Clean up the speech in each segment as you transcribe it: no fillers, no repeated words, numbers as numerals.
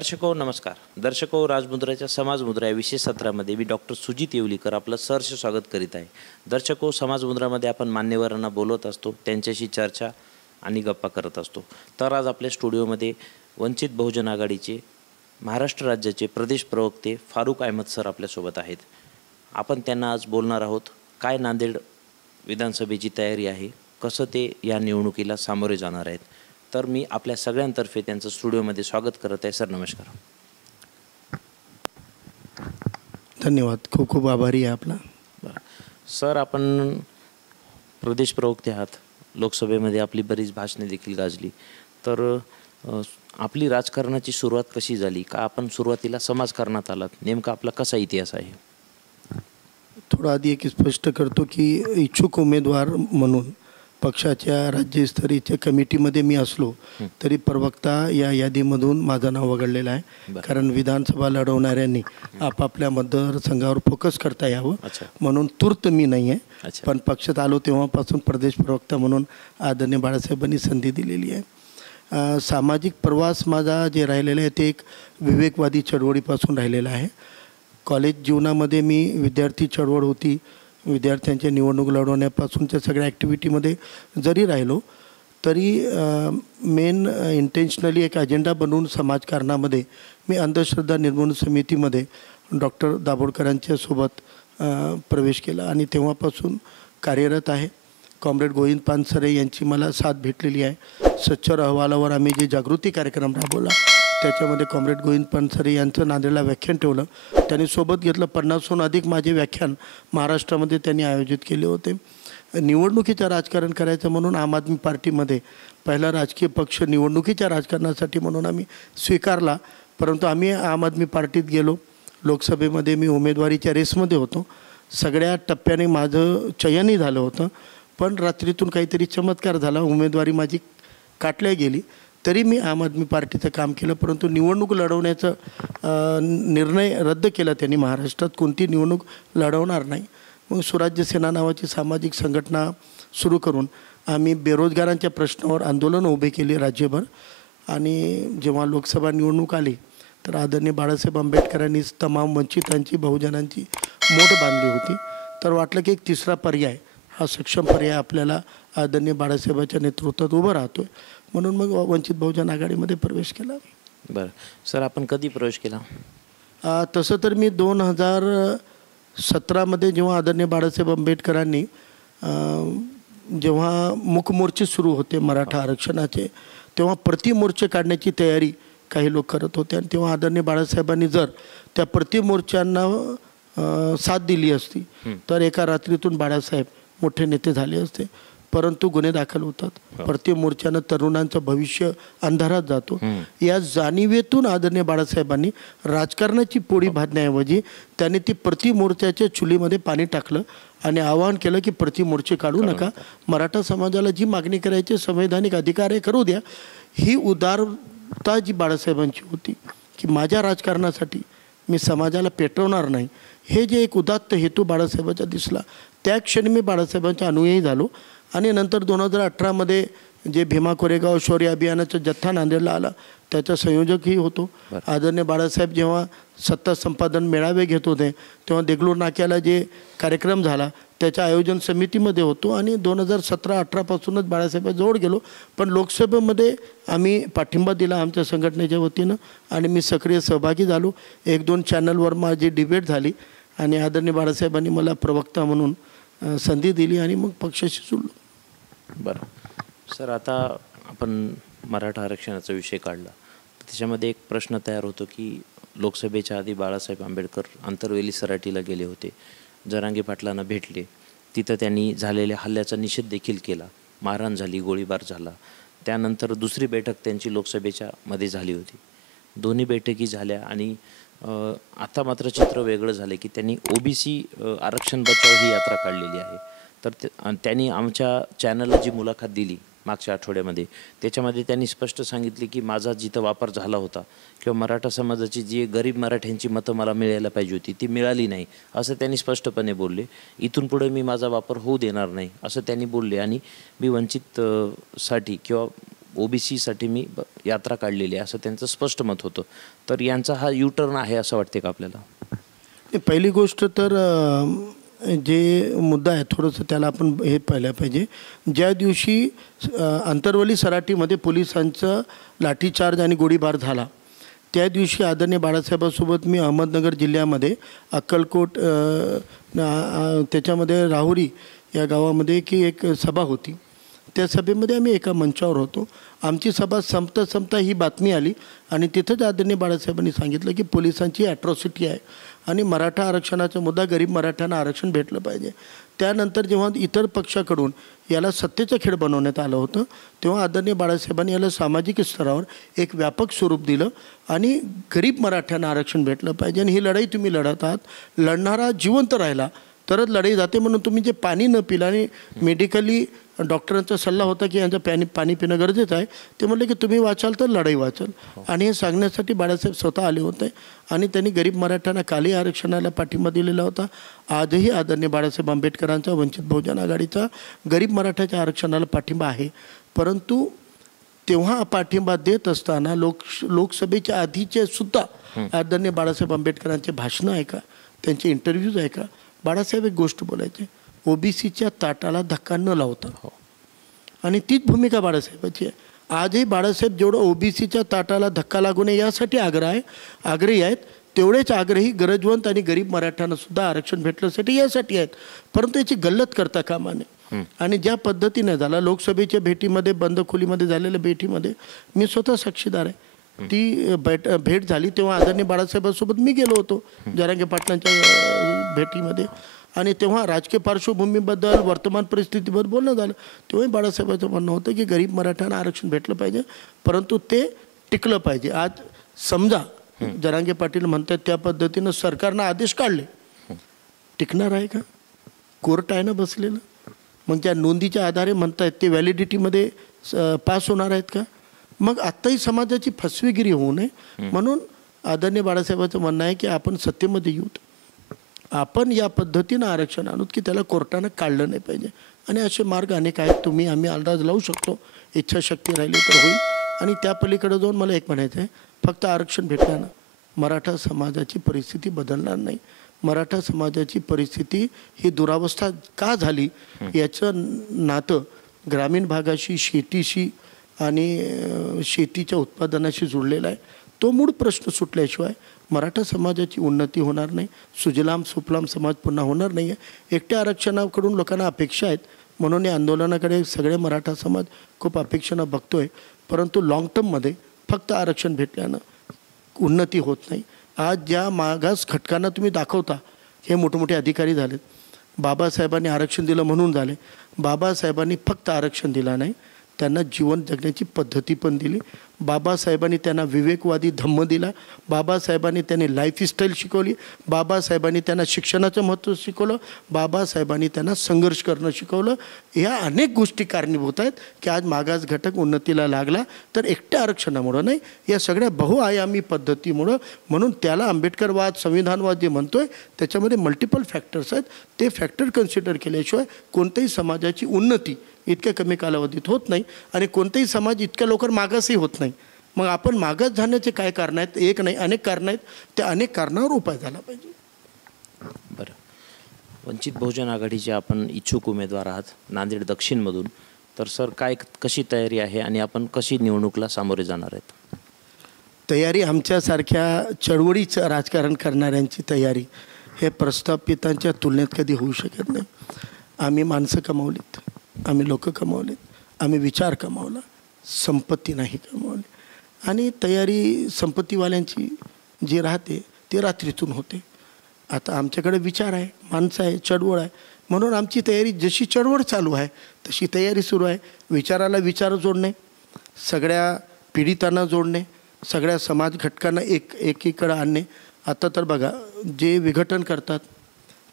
दर्शको नमस्कार. दर्शको राजमुद्राच्या समाजमुद्रा या विशेष सत्रामध्ये मी डॉक्टर सुजित येवलीकर आपलं सहर्ष स्वागत करीत आहे. दर्शको समाजमुद्रामध्ये आपण मान्यवरांना बोलवत असतो, त्यांच्याशी चर्चा आणि गप्पा करत असतो. तर आज आपल्या स्टुडिओमध्ये वंचित बहुजन आघाडीचे महाराष्ट्र राज्याचे प्रदेश प्रवक्ते फारुक अहमद सर आपल्यासोबत आहेत. आपण त्यांना आज बोलणार आहोत काय नांदेड विधानसभेची तयारी आहे, कसं ते या निवडणुकीला सामोरे जाणार आहेत. तर मी आपल्या सगळ्यांतर्फे त्यांचं स्टुडिओमध्ये स्वागत करत आहे. सर नमस्कार. धन्यवाद. खूप खूप आभारी आहे आपला. सर आपण प्रदेश प्रवक्ते आहात, लोकसभेमध्ये आपली बरीच भाषणे देखील गाजली. तर आपली राजकारणाची सुरुवात कशी झाली, का आपण सुरुवातीला समाजकारणात आलात, नेमका आपला कसा इतिहास आहे? थोडा आधी एक स्पष्ट करतो की इच्छुक उमेदवार म्हणून पक्षाच्या राज्यस्तरीयच्या कमिटीमध्ये मी असलो तरी प्रवक्ता या यादीमधून माझं नाव वगळलेलं आहे. कारण विधानसभा लढवणाऱ्यांनी आपापल्या मतदारसंघावर फोकस करता यावं म्हणून तूर्त मी नाही आहे. पण पक्षात आलो तेव्हापासून प्रदेश प्रवक्ता म्हणून आदरणीय बाळासाहेबांनी संधी दिलेली आहे. सामाजिक प्रवास माझा जे राहिलेला आहे ते एक विवेकवादी चळवळीपासून राहिलेला आहे. कॉलेज जीवनामध्ये मी विद्यार्थी चळवळ होती, विद्यार्थ्यांच्या निवडणूक लढवण्यापासूनच्या सगळ्या ॲक्टिव्हिटीमध्ये जरी राहिलो तरी मेन इंटेन्शनली एक अजेंडा बनवून समाजकारणामध्ये मी अंधश्रद्धा निर्मूलन समितीमध्ये डॉक्टर दाभोळकरांच्या सोबत प्रवेश केला आणि तेव्हापासून कार्यरत आहे. कॉम्रेड गोविंद पानसरे यांची मला साथ भेटलेली आहे. स्वच्छ अहवालावर आम्ही जे जागृती कार्यक्रम राबवला त्याच्यामध्ये कॉम्रेड गोविंद पानसरे यांचं नांदेडला व्याख्यान ठेवलं. त्यांनी सोबत घेतलं. 50हून अधिक माझे व्याख्यान महाराष्ट्रामध्ये त्यांनी आयोजित केले होते. निवडणुकीचं राजकारण करायचं म्हणून आम आदमी पार्टीमध्ये पहिला राजकीय पक्ष निवडणुकीच्या राजकारणासाठी म्हणून आम्ही स्वीकारला. परंतु आम्ही आम आदमी पार्टीत गेलो. लोकसभेमध्ये मी उमेदवारीच्या रेसमध्ये होतो. सगळ्या टप्प्याने माझं चयनही झालं होतं. पण रात्रीतून काहीतरी चमत्कार झाला, उमेदवारी माझी काटल्या गेली. तरी मी आम आदमी पार्टीचं काम केलं. परंतु निवडणूक लढवण्याचा निर्णय रद्द केला त्यांनी. महाराष्ट्रात कोणती निवडणूक लढवणार नाही. मग सुराज्य सेना नावाची सामाजिक संघटना सुरू करून आम्ही बेरोजगारांच्या प्रश्नावर आंदोलन उभे केले राज्यभर. आणि जेव्हा लोकसभा निवडणूक आली तर आदरणीय बाळासाहेब आंबेडकरांनी तमाम वंचितांची बहुजनांची मोठ बांधली होती. तर वाटलं की एक तिसरा पर्याय, हा सक्षम पर्याय आपल्याला आदरणीय बाळासाहेबांच्या नेतृत्वात उभं राहतो आहे. म्हणून मग वंचित बहुजन आघाडीमध्ये प्रवेश केला. बरं सर, आपण कधी प्रवेश केला? तसं तर मी 2017मध्ये जेव्हा आदरणीय बाळासाहेब आंबेडकरांनी जेव्हा मूकमोर्चे सुरू होते मराठा आरक्षणाचे, तेव्हा प्रतिमोर्चे काढण्याची तयारी काही लोक करत होते. आणि तेव्हा आदरणीय बाळासाहेबांनी जर त्या प्रतिमोर्चांना साथ दिली असती तर एका रात्रीतून बाळासाहेब मोठे नेते झाले असते. परंतु गुन्हे दाखल होतात. प्रतिमोर्चानं तरुणांचं भविष्य अंधारात जातो. या जाणीवेतून आदरणीय बाळासाहेबांनी राजकारणाची पोळी भाजण्याऐवजी त्यांनी ती प्रतिमोर्चाच्या चुलीमध्ये पाणी टाकलं आणि आवाहन केलं की प्रतिमोर्चे काढू नका, मराठा समाजाला जी मागणी करायची संवैधानिक अधिकार आहे करू द्या. ही उदारता जी बाळासाहेबांची होती की माझ्या राजकारणासाठी मी समाजाला पेटवणार नाही, हे जे एक उदात्त हेतू बाळासाहेबांचा दिसला, त्या क्षणी मी बाळासाहेबांच्या अनुयायी झालो. आणि नंतर 2018मध्ये जे भीमा कोरेगाव शौर्य अभियानाचा जथ्था नांदेडला आला त्याचा संयोजकही होतो. आदरणीय बाळासाहेब जेव्हा सत्ता संपादन मेळावे घेत होते तेव्हा देगलूर नाक्याला जे कार्यक्रम झाला त्याच्या आयोजन समितीमध्ये होतो. आणि 2017-18 पासूनच बाळासाहेबांजवळ गेलो. पण लोकसभेमध्ये आम्ही पाठिंबा दिला आमच्या संघटनेच्या वतीनं आणि मी सक्रिय सहभागी झालो. 1-2 चॅनलवर माझी डिबेट झाली आणि आदरणीय बाळासाहेबांनी मला प्रवक्ता म्हणून संधी दिली आणि मग पक्षाशी जोडलो. बरं सर, आता आपण मराठा आरक्षणाचा विषय काढला तर त्याच्यामध्ये एक प्रश्न तयार होतो की लोकसभेच्या आधी बाळासाहेब आंबेडकर आंतरवेली सराटीला गेले होते, जरांगे पाटलांना भेटले. तिथं त्यांनी झालेल्या हल्ल्याचा निषेध देखील केला. मारहाण झाली, गोळीबार झाला. त्यानंतर दुसरी बैठक त्यांची लोकसभेच्या मध्ये झाली होती. दोन्ही बैठकी झाल्या आणि आता मात्र चित्र वेगळं झालं की त्यांनी ओबीसी आरक्षण बचाव ही यात्रा काढलेली आहे. तर त्यांनी आमच्या चॅनलला जी मुलाखत दिली मागच्या आठवड्यामध्ये त्याच्यामध्ये त्यांनी स्पष्ट सांगितले की माझा जिथं वापर झाला होता किंवा मराठा समाजाची जी गरीब मराठ्यांची मतं मला मिळायला पाहिजे होती ती मिळाली नाही असं त्यांनी स्पष्टपणे बोलले. इथून पुढे मी माझा वापर होऊ देणार नाही असं त्यांनी बोलले. आणि मी वंचित साठी किंवा OBC साठी मी यात्रा काढलेली आहे असं त्यांचं स्पष्ट मत होतं. तर यांचा हा यू टर्न आहे असं वाटते का आपल्याला? पहिली गोष्ट तर जे मुद्दा आहे थोडंसं त्याला आपण हे पाहिलं पाहिजे. ज्या दिवशी अंतरवली सराटीमध्ये पोलिसांचं लाठीचार्ज आणि गोळीबार झाला त्या दिवशी आदरणीय बाळासाहेबांसोबत मी अहमदनगर जिल्ह्यामध्ये अक्कलकोट त्याच्यामध्ये राहुरी या गावामध्ये की एक सभा होती. त्या सभेमध्ये आम्ही एका मंचावर होतो. आमची सभा संपता ही बातमी आली आणि तिथंच आदरणीय बाळासाहेबांनी सांगितलं की पोलिसांची ॲट्रॉसिटी आहे आणि मराठा आरक्षणाचा मुद्दा गरीब मराठ्यांना आरक्षण भेटलं पाहिजे. त्यानंतर जेव्हा इतर पक्षाकडून याला सत्तेचं खेळ बनवण्यात आलं होतं तेव्हा आदरणीय बाळासाहेबांनी याला सामाजिक स्तरावर एक व्यापक स्वरूप दिलं आणि गरीब मराठ्यांना आरक्षण भेटलं पाहिजे. आणि ही लढाई तुम्ही लढत आहात, लढणारा जिवंत राहिला तरच लढाई जाते. म्हणून तुम्ही जे पाणी न पिलं आणि मेडिकली डॉक्टरांचा सल्ला होता की यांचं पाणी पिणं गरजेचं आहे, ते म्हटलं की तुम्ही वाचाल तर लढाई वाचाल. आणि हे सांगण्यासाठी बाळासाहेब स्वतः आले होते आणि त्यांनी गरीब मराठ्यांना काली आरक्षणाला पाठिंबा दिलेला होता. आजही आदरणीय बाळासाहेब आंबेडकरांचा वंचित बहुजन आघाडीचा गरीब मराठ्याच्या आरक्षणाला पाठिंबा आहे. परंतु तेव्हा पाठिंबा देत असताना लोकसभेच्या आधीचे सुद्धा आदरणीय बाळासाहेब आंबेडकरांचे भाषणं ऐका, त्यांचे इंटरव्ह्यूज ऐका. बाळासाहेब एक गोष्ट बोलायचे, OBCच्या ताटाला धक्का न लावता. आणि तीच भूमिका बाळासाहेबाची आहे. आजही बाळासाहेब जेवढं OBCच्या ताटाला धक्का लागू नये यासाठी आग्रही आहेत तेवढेच आग्रही गरजवंत आणि गरीब मराठ्यांना सुद्धा आरक्षण भेटण्यासाठी यासाठी आहेत. परंतु याची गल्लत करता कामा नये. आणि ज्या पद्धतीने झाला लोकसभेच्या भेटीमध्ये बंद खोलीमध्ये झालेल्या भेटीमध्ये मी स्वतः साक्षीदार आहे. ती भेट झाली तेव्हा आदरणीय बाळासाहेबांसोबत मी गेलो होतो जरांगे पाटलांच्या भेटीमध्ये. आणि तेव्हा राजकीय पार्श्वभूमीबद्दल वर्तमान परिस्थितीबद्दल बोलणं झालं. तेव्हाही बाळासाहेबांचं म्हणणं होतं की गरीब मराठ्यांना आरक्षण भेटलं पाहिजे परंतु ते टिकलं पाहिजे. आज समजा जरांगे पाटील म्हणतात त्या पद्धतीनं सरकारनं आदेश काढले, टिकणार आहे का? कोर्ट आहे ना बसलेलं. मग त्या नोंदीच्या आधारे म्हणतायत ते व्हॅलिडिटीमध्ये पास होणार आहेत का? मग आत्ताही समाजाची फसवेगिरी होऊ नये म्हणून आदरणीय बाळासाहेबांचं म्हणणं आहे की आपण सत्तेमध्ये येऊत, आपण या पद्धतीनं आरक्षण आणूत की त्याला कोर्टानं काढलं नाही पाहिजे. आणि असे मार्ग अनेक आहेत, आम्ही अंदाज लावू शकतो, इच्छाशक्ती राहिली तर होईल. आणि त्या पलीकडे जाऊन मला एक म्हणायचं आहे, फक्त आरक्षण भेटल्यानं मराठा समाजाची परिस्थिती बदलणार नाही. मराठा समाजाची परिस्थिती ही दुरावस्था का झाली याचं नातं ग्रामीण भागाशी, शेतीशी आणि शेतीच्या उत्पादनाशी जुळलेला आहे. तो मूळ प्रश्न सुटल्याशिवाय मराठा समाजाची उन्नती होणार नाही, सुजलाम सुफलाम समाज पुन्हा होणार नाही आहे. एकट्या आरक्षणाकडून लोकांना अपेक्षा आहेत म्हणून या आंदोलनाकडे सगळे मराठा समाज खूप अपेक्षेनं बघतोय. परंतु लाँग टर्ममध्ये फक्त आरक्षण भेटल्यानं उन्नती होत नाही. आज ज्या मागास घटकांना तुम्ही दाखवता हे मोठमोठे अधिकारी झालेत, बाबासाहेबांनी आरक्षण दिलं म्हणून झाले. बाबासाहेबांनी फक्त आरक्षण दिलं नाही, त्यांना जीवन जगण्याची पद्धती पण दिली. बाबासाहेबांनी त्यांना विवेकवादी धम्म दिला. बाबासाहेबांनी त्यांनी लाईफस्टाईल शिकवली. बाबासाहेबांनी त्यांना शिक्षणाचं महत्त्व शिकवलं. बाबासाहेबांनी त्यांना संघर्ष करणं शिकवलं. ह्या अनेक गोष्टी कारणीभूत आहेत की आज मागास घटक उन्नतीला लागला. तर एकट्या आरक्षणामुळं नाही, या सगळ्या बहुआयामी पद्धतीमुळं. म्हणून त्याला आंबेडकरवाद, संविधानवाद जे म्हणतोय त्याच्यामध्ये मल्टिपल फॅक्टर्स आहेत. ते फॅक्टर कन्सिडर केल्याशिवाय कोणत्याही समाजाची उन्नती इतक्या कमी कालावधीत होत नाही आणि कोणताही समाज इतक्या लवकर मागासही होत नाही. मग आपण मागास जाण्याचे काय कारण आहेत? एक नाही, अनेक कारणं आहेत. त्या अनेक कारणावर उपाय झाला पाहिजे. बरं, वंचित बहुजन आघाडीचे आपण इच्छुक उमेदवार आहात नांदेड दक्षिणमधून. तर सर कशी तयारी आहे आणि आपण कशी निवडणुकीला सामोरे जाणार आहेत? तयारी आमच्यासारख्या चळवळीचं राजकारण करणाऱ्यांची तयारी हे प्रस्थापितांच्या तुलनेत कधी होऊ शकत नाही. आम्ही माणसं कमावलीत, आम्ही लोक कमावलेत, आम्ही विचार कमावला, संपत्ती नाही कमावली. आणि तयारी संपत्तीवाल्यांची जी राहते ती रात्रीतून होते. आता आमच्याकडे विचार आहे, माणसं आहे, चळवळ आहे. म्हणून आमची तयारी जशी चळवळ चालू आहे तशी तयारी सुरू आहे. विचाराला विचार जोडणे, सगळ्या पीडितांना जोडणे, सगळ्या समाज घटकांना एकीकडे आणणे. आता तर बघा, जे विघटन करतात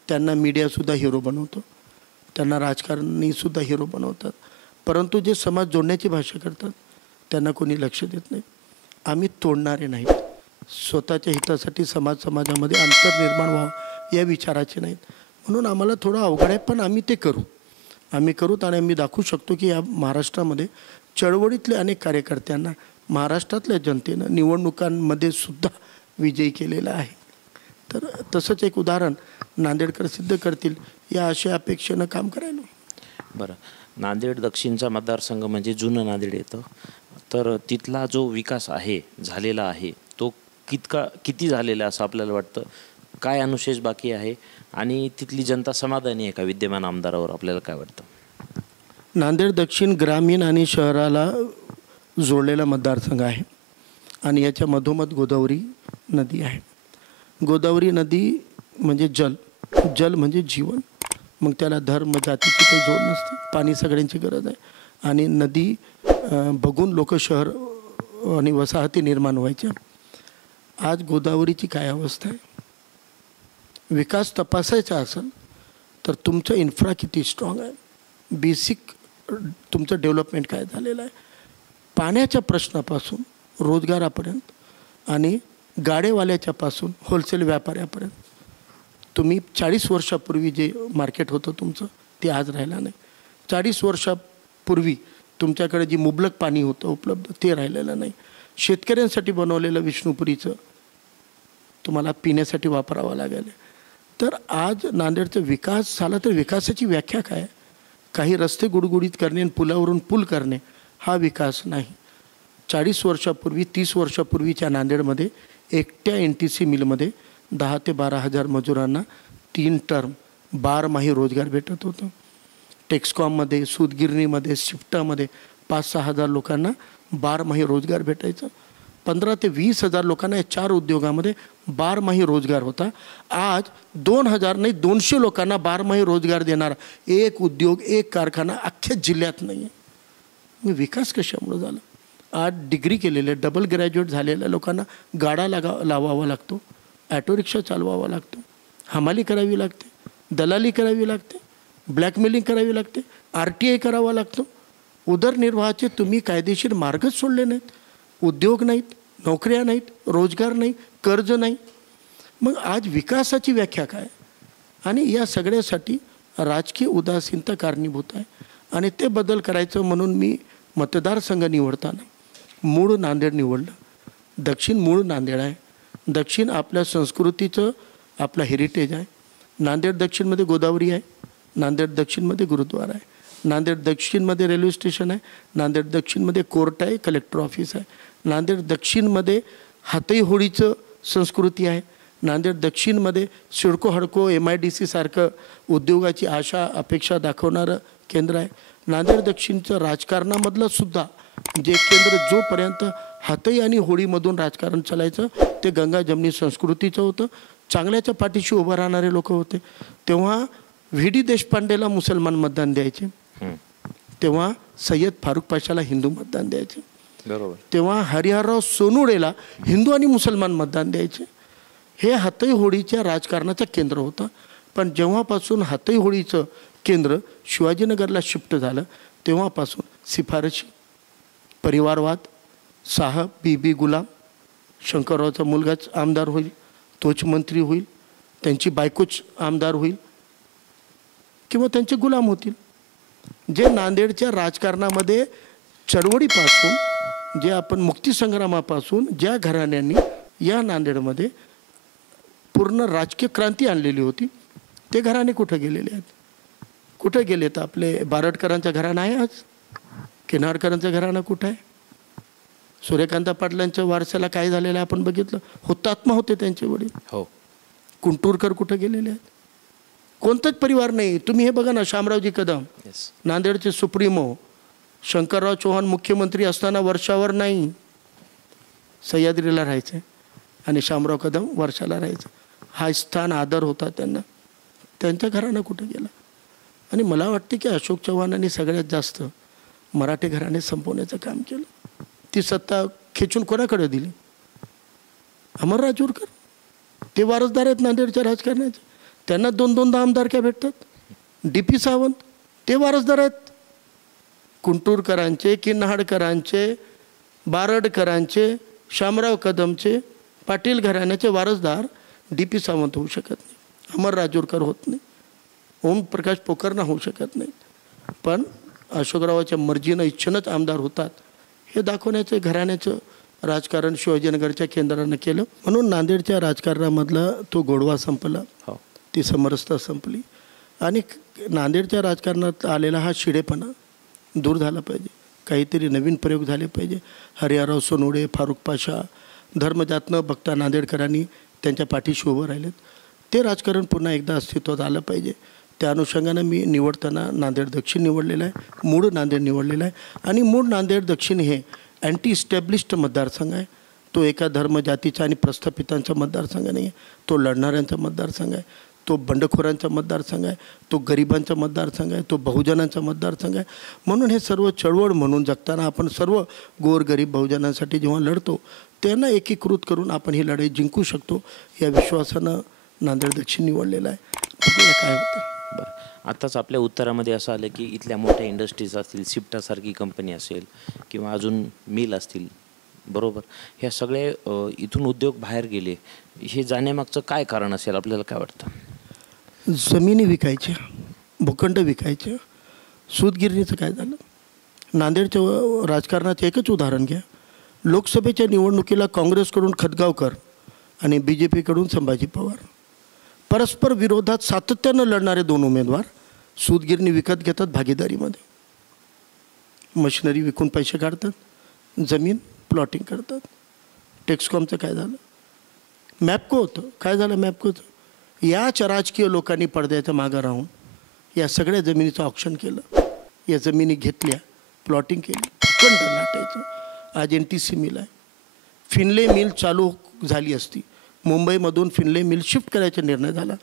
त्यांना मीडियासुद्धा हिरो बनवतो, त्यांना राजकारणीसुद्धा हिरो बनवतात. परंतु जे समाज जोडण्याची भाषा करतात त्यांना कोणी लक्ष देत नाही. आम्ही तोडणारे नाहीत, स्वतःच्या हितासाठी समाजामध्ये अंतर निर्माण व्हावं या विचाराचे नाहीत. म्हणून आम्हाला थोडं अवघड आहे, पण आम्ही ते करू. आम्ही करूत आणि आम्ही दाखवू शकतो की या महाराष्ट्रामध्ये चळवळीतले अनेक कार्यकर्त्यांना महाराष्ट्रातल्या जनतेनं निवडणुकांमध्ये सुद्धा विजयी केलेला आहे. तर तसंच एक उदाहरण नांदेडकर सिद्ध करतील या अशा अपेक्षेनं काम करायला. बरं, नांदेड दक्षिणचा मतदारसंघ म्हणजे जुनं नांदेड येतं. तर तिथला जो विकास आहे झालेला आहे तो किती झालेला असं आपल्याला वाटतं? काय अनुशेष बाकी आहे आणि तिथली जनता समाधानी आहे का विद्यमान आमदारावर? आपल्याला काय वाटतं? नांदेड दक्षिण ग्रामीण आणि शहराला जोडलेला मतदारसंघ आहे आणि याच्या मधोमध गोदावरी नदी आहे. गोदावरी नदी म्हणजे जल म्हणजे जीवन. मग त्याला धर्म जातीची काही जोड नसते. पाणी सगळ्यांची गरज आहे आणि नदी बघून लोक शहर आणि वसाहती निर्माण व्हायच्या. आज गोदावरीची काय अवस्था आहे? विकास तपासायचा असेल तर तुमचं इन्फ्रा किती स्ट्रॉंग आहे, बेसिक तुमचं डेव्हलपमेंट काय झालेलं आहे, पाण्याच्या प्रश्नापासून रोजगारापर्यंत आणि गाडेवाल्याच्यापासून होलसेल व्यापाऱ्यापर्यंत. तुम्ही 40 वर्षापूर्वी जे मार्केट होतं तुमचं ते आज राहिलं नाही. 40 वर्षापूर्वी तुमच्याकडे जी मुबलक पाणी होतं उपलब्ध ते राहिलेलं नाही. शेतकऱ्यांसाठी बनवलेलं विष्णुपुरीचं तुम्हाला पिण्यासाठी वापरावं लागेल. तर आज नांदेडचा विकास झाला तर विकासाची व्याख्या काय? काही रस्ते गुडगुडीत करणे आणि पुलावरून पूल करणे हा विकास नाही. 40 वर्षापूर्वी 30 वर्षापूर्वीच्या नांदेडमध्ये एकट्या NTC मिलमध्ये 10 ते 12 हजार मजुरांना 3 टर्म 12 रोजगार भेटत होतं. टेक्सकॉममध्ये, सूतगिरणीमध्ये, शिफ्टामध्ये 5-6 हजार लोकांना 12 रोजगार भेटायचं. 15 ते 20 हजार लोकांना या 4 उद्योगामध्ये 12 रोजगार होता. आज 2000 नाही 200 लोकांना 12 रोजगार देणारा एक उद्योग, एक कारखाना अख्ख्या जिल्ह्यात नाही आहे. मग विकास कशामुळे झाला? आज डिग्री केलेले डबल ग्रॅज्युएट झालेल्या लोकांना गाडा लावावा लागतो, ॲटो रिक्षा चालवावा लागतो, हमाली करावी लागते, दलाली करावी लागते, ब्लॅकमेलिंग करावी लागते, RTI करावा लागतो. उदरनिर्वाहाचे तुम्ही कायदेशीर मार्गच सोडले नाहीत. उद्योग नाहीत, नोकऱ्या नाहीत, रोजगार नाही, कर्ज नाही. मग आज विकासाची व्याख्या काय? आणि या सगळ्यासाठी राजकीय उदासीनता कारणीभूत आहे. आणि ते बदल करायचं म्हणून मी मतदारसंघ निवडताना मूळ नांदेड निवडलं. दक्षिण मूळ नांदेड आहे. दक्षिण आपल्या संस्कृतीचं आपला हेरिटेज आहे. नांदेड दक्षिणमध्ये गोदावरी आहे, नांदेड दक्षिणमध्ये गुरुद्वारा आहे, नांदेड दक्षिणमध्ये रेल्वे स्टेशन आहे, नांदेड दक्षिणमध्ये कोर्ट आहे, कलेक्टर ऑफिस आहे, नांदेड दक्षिणमध्ये हातई होळीचं संस्कृती आहे, नांदेड दक्षिणमध्ये सिडको हडको MIDC सारखं उद्योगाची आशा अपेक्षा दाखवणारं केंद्र आहे. नांदेड दक्षिणचं राजकारणामधलं सुद्धा जे केंद्र जोपर्यंत हातई आणि होळीमधून राजकारण चालायचं ते गंगा जमनी संस्कृतीचं होतं. चांगल्याच्या पाठीशी उभं राहणारे लोक होते. तेव्हा VD देशपांडेला मुसलमान मतदान द्यायचे, तेव्हा सय्यद फारुख पाशाला हिंदू मतदान द्यायचे, बरोबर. तेव्हा हरिहरराव सोनुडेला हिंदू आणि मुसलमान मतदान द्यायचे. हे हातई होळीच्या राजकारणाचं केंद्र होतं. पण जेव्हापासून हातई होळीचं केंद्र शिवाजीनगरला शिफ्ट झालं तेव्हापासून शिफारशी, परिवारवाद, साहब बीबी गुलाम, शंकररावचा मुलगाच आमदार होईल, तोच मंत्री होईल, त्यांची बायकोच आमदार होईल किंवा त्यांचे गुलाम होतील. जे नांदेडच्या राजकारणामध्ये चळवळीपासून जे आपण मुक्तीसंग्रामापासून ज्या घराण्यांनी या नांदेडमध्ये पूर्ण राजकीय क्रांती आणलेली होती ते घराणे कुठं गेलेले आहेत? कुठं गेलेत? आपले बारडकरांचं घराणं आहे आज? किनारकरांचं घराणं कुठं आहे? सूर्यकांत पाटलांच्या वारसाला काय झालेलं आहे आपण बघितलं. हुतात्मा होते त्यांचे वडील. हो. कुंटूरकर कुठं गेलेले आहेत? कोणताच परिवार नाही. तुम्ही हे बघा ना, शामरावजी कदम नांदेडचे सुप्रीमो, शंकरराव चव्हाण मुख्यमंत्री असताना वर्षावर नाही, सह्याद्रीला राहायचे आणि शामराव कदम वर्षाला राहायचं. हा स्थान आदर होता त्यांना. त्यांच्या घराणं कुठं गेलं? आणि मला वाटते की अशोक चव्हाणांनी सगळ्यात जास्त मराठी घराणे संपवण्याचं काम केलं. ती सत्ता खेचून कोणाकडे दिली? अमर राजूरकर. ते वारसदार आहेत नांदेडच्या राजकारणाचे. त्यांना 2-2दा आमदारक्या भेटतात. DP सावंत ते वारसदार आहेत कुंटूरकरांचे, किन्हाडकरांचे, बारडकरांचे, शामराव कदमचे. पाटील घराण्याचे वारसदार DP सावंत होऊ शकत नाही, अमर राजूरकर होत नाही, ओम प्रकाश पोकरना होऊ शकत नाही. पण अशोकरावाच्या मर्जीनं इच्छेनंच आमदार होतात हे दाखवण्याचं घराण्याचं राजकारण शिवाजीनगरच्या केंद्रानं केलं. म्हणून नांदेडच्या राजकारणामधला तो गोडवा संपला, ती समरसता संपली आणि नांदेडच्या राजकारणात आलेला हा शिडेपणा दूर झाला पाहिजे. काहीतरी नवीन प्रयोग झाले पाहिजे. हरिहरराव सोनवणे, फारुख पाशा, धर्मजात न बघता नांदेडकरांनी त्यांच्या पाठीशी उभं राहिलेत. ते राजकारण पुन्हा एकदा अस्तित्वात आलं पाहिजे. त्या अनुषंगानं मी निवडताना नांदेड दक्षिण निवडलेलं आहे, मूळ नांदेड निवडलेलं आहे. आणि मूळ नांदेड दक्षिण हे अँटी इस्टॅब्लिश्ड मतदारसंघ आहे. तो एका धर्म जातीचा आणि प्रस्थापितांचा मतदारसंघ नाही आहे, तो लढणाऱ्यांचा मतदारसंघ आहे, तो बंडखोरांचा मतदारसंघ आहे, तो गरिबांचा मतदारसंघ आहे, तो बहुजनांचा मतदारसंघ आहे. म्हणून हे सर्व चळवळ म्हणून जगताना आपण सर्व गोरगरीब बहुजनांसाठी जेव्हा लढतो त्यांना एकीकृत करून आपण ही लढाई जिंकू शकतो या विश्वासानं नांदेड दक्षिण निवडलेलं आहे. काय होतं बरं, आताच आपल्या उत्तरामध्ये असं आलं की इथल्या मोठ्या इंडस्ट्रीज असतील, सिप्टासारखी कंपनी असेल किंवा अजून मिल असतील, बरोबर, ह्या सगळे इथून उद्योग बाहेर गेले, हे जाण्यामागचं काय कारण असेल आपल्याला काय वाटतं? जमिनी विकायच्या, भूखंड विकायचे. सूतगिरणीचं काय झालं? नांदेडच्या राजकारणाचं एकच उदाहरण घ्या. लोकसभेच्या निवडणुकीला काँग्रेसकडून खतगावकर आणि BJPकडून संभाजी पवार, परस्पर विरोधात सातत्यानं लढणारे दोन उमेदवार सूतगिरणी विकत घेतात भागीदारीमध्ये. मशिनरी विकून पैसे काढतात, जमीन प्लॉटिंग करतात. टेक्सकॉमचं काय झालं? मॅपको होतं, काय झालं मॅपकोचं? याच राजकीय लोकांनी पडद्याच्या मागं राहून या सगळ्या जमिनीचं ऑप्शन केलं. या जमिनी घेतल्या, प्लॉटिंग केली, भूखंड लाटायचं. आज NTC मिल आहे. फिनले मिल चालू झाली असती, मुंबईमधून फिनले मिल शिफ्ट करायचा निर्णय झाला,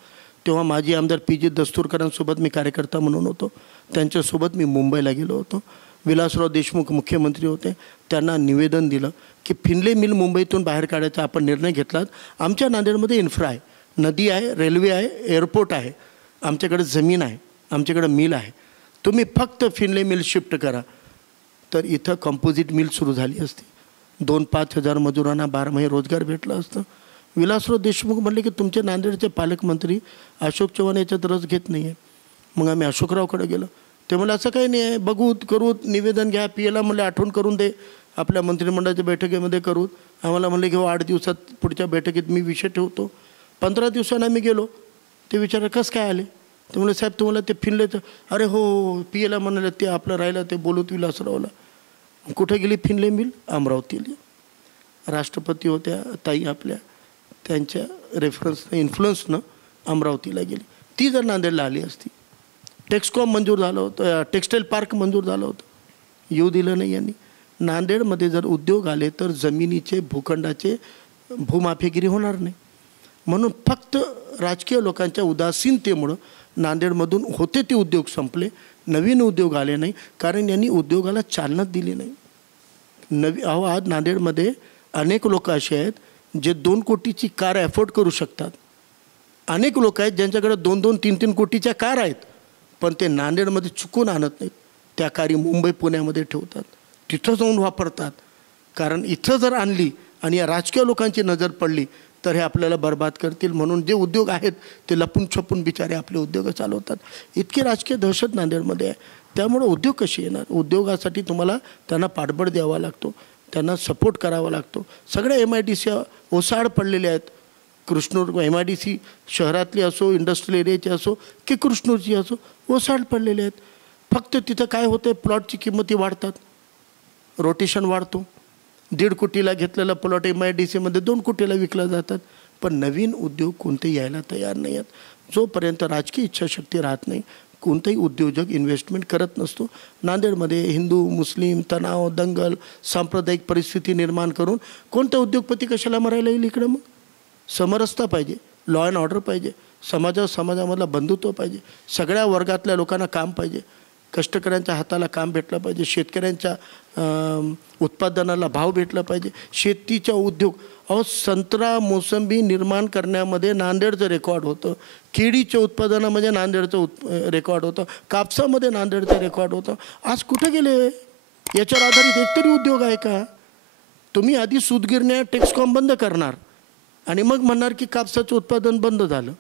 तेव्हा माजी आमदार PG दस्तूरकरांसोबत मी कार्यकर्ता म्हणून होतो. त्यांच्यासोबत मी मुंबईला गेलो होतो. विलासराव देशमुख मुख्यमंत्री होते. त्यांना निवेदन दिलं की फिनले मिल मुंबईतून बाहेर काढायचा आपण निर्णय घेतलात. आमच्या नांदेडमध्ये इन्फ्रा आहे, नदी आहे, रेल्वे आहे, एअरपोर्ट आहे, आमच्याकडे जमीन आहे, आमच्याकडे मिल आहे, तुम्ही फक्त फिनले मिल शिफ्ट करा. तर इथं कंपोजिट मिल सुरू झाली असती. 2-5 हजार मजुरांना 12 महिने रोजगार भेटला असतं. विलासराव देशमुख म्हणले की तुमचे नांदेडचे पालकमंत्री अशोक चव्हाण याच्यात रस घेत नाही आहे. मग आम्ही अशोकरावकडे गेलो. ते म्हणलं असं काही नाही आहे, बघूत करूत, निवेदन घ्या. PLला म्हणले आठवण करून दे, आपल्या मंत्रिमंडळाच्या बैठकीमध्ये करूत. आम्हाला म्हणले की 8 दिवसात पुढच्या बैठकीत मी विषय ठेवतो. 15 दिवसांना आम्ही गेलो. ते विचारलं कसं काय आले? ते म्हणले साहेब तुम्हाला ते फिनलेचं, अरे हो PLला म्हणाले ते आपलं राहिलं ते बोलूत विलासरावला. कुठे गेली फिनले मिल? अमरावतीला. राष्ट्रपती होत्या ताई आपल्या, त्यांच्या रेफरन्सनं इन्फ्लुअन्सनं अमरावतीला गेली. ती जर नांदेडला आली असती, टेक्सकॉम मंजूर झालं होतं, टेक्स्टाईल पार्क मंजूर झालं होतं, येऊ दिलं नाही यांनी. नांदेडमध्ये जर उद्योग आले तर जमिनीचे, भूखंडाचे भूमाफिगिरी होणार नाही. म्हणून फक्त राजकीय लोकांच्या उदासीनतेमुळं नांदेडमधून होते ते उद्योग संपले, नवीन उद्योग आले नाही, कारण यांनी उद्योगाला चालनाच दिली नाही. आज नांदेडमध्ये अनेक लोक असे आहेत जे 2 कोटीची कार अफोर्ड करू शकतात. अनेक लोक आहेत ज्यांच्याकडे 2-2, 3-3 कोटीच्या कार आहेत, पण ते नांदेडमध्ये चुकून आणत नाहीत. त्या कारी मुंबई पुण्यामध्ये ठेवतात, तिथं जाऊन वापरतात. कारण इथं जर आणली आणि या राजकीय लोकांची नजर पडली तर हे आपल्याला बर्बाद करतील. म्हणून जे उद्योग आहेत ते लपून छपून बिचारे आपले उद्योग चालवतात. इतकी राजकीय दहशत नांदेडमध्ये आहे. त्यामुळे उद्योग कसे येणार? उद्योगासाठी तुम्हाला त्यांना पाठबळ द्यावा लागतो, त्यांना सपोर्ट करावा लागतो. सगळ्या MIDC ओसाड पडलेल्या आहेत. कृष्णूर MIDC शहरातली असो, इंडस्ट्रियल एरियाची असो की कृष्णूरची असो, ओसाड पडलेले आहेत. फक्त तिथं काय होतं, प्लॉटची किंमती वाढतात, रोटेशन वाढतो. 1.5 कोटीला घेतलेला प्लॉट MIDCमध्ये 2 कोटीला विकला जातात. पण नवीन उद्योग कोणते यायला तयार नाही आहेत. जोपर्यंत राजकीय इच्छाशक्ती राहत नाही, कोणताही उद्योजक इन्व्हेस्टमेंट करत नसतो. नांदेडमध्ये हिंदू मुस्लिम तणाव, दंगल, सांप्रदायिक परिस्थिती निर्माण करून कोणता उद्योगपती कशाला मरायला येईल इकडं? मग समरसता पाहिजे, लॉ अँड ऑर्डर पाहिजे, समाजामधला बंधुत्व पाहिजे, सगळ्या वर्गातल्या लोकांना काम पाहिजे, कष्टकऱ्यांच्या हाताला काम भेटलं पाहिजे, शेतकऱ्यांच्या उत्पादनाला भाव भेटला पाहिजे, शेतीचा उद्योग. संत्रा मोसंबी निर्माण करण्यामध्ये नांदेडचं रेकॉर्ड होतं, केळीच्या उत्पादनामध्ये नांदेडचं रेकॉर्ड होतं, कापसामध्ये नांदेडचं रेकॉर्ड होतं. आज कुठं गेले? याच्यावर आधारित एकतरी उद्योग आहे का? तुम्ही आधी सूतगिरण्या, टेक्सकॉम बंद करणार आणि मग म्हणणार की कापसाचं उत्पादन बंद झालं.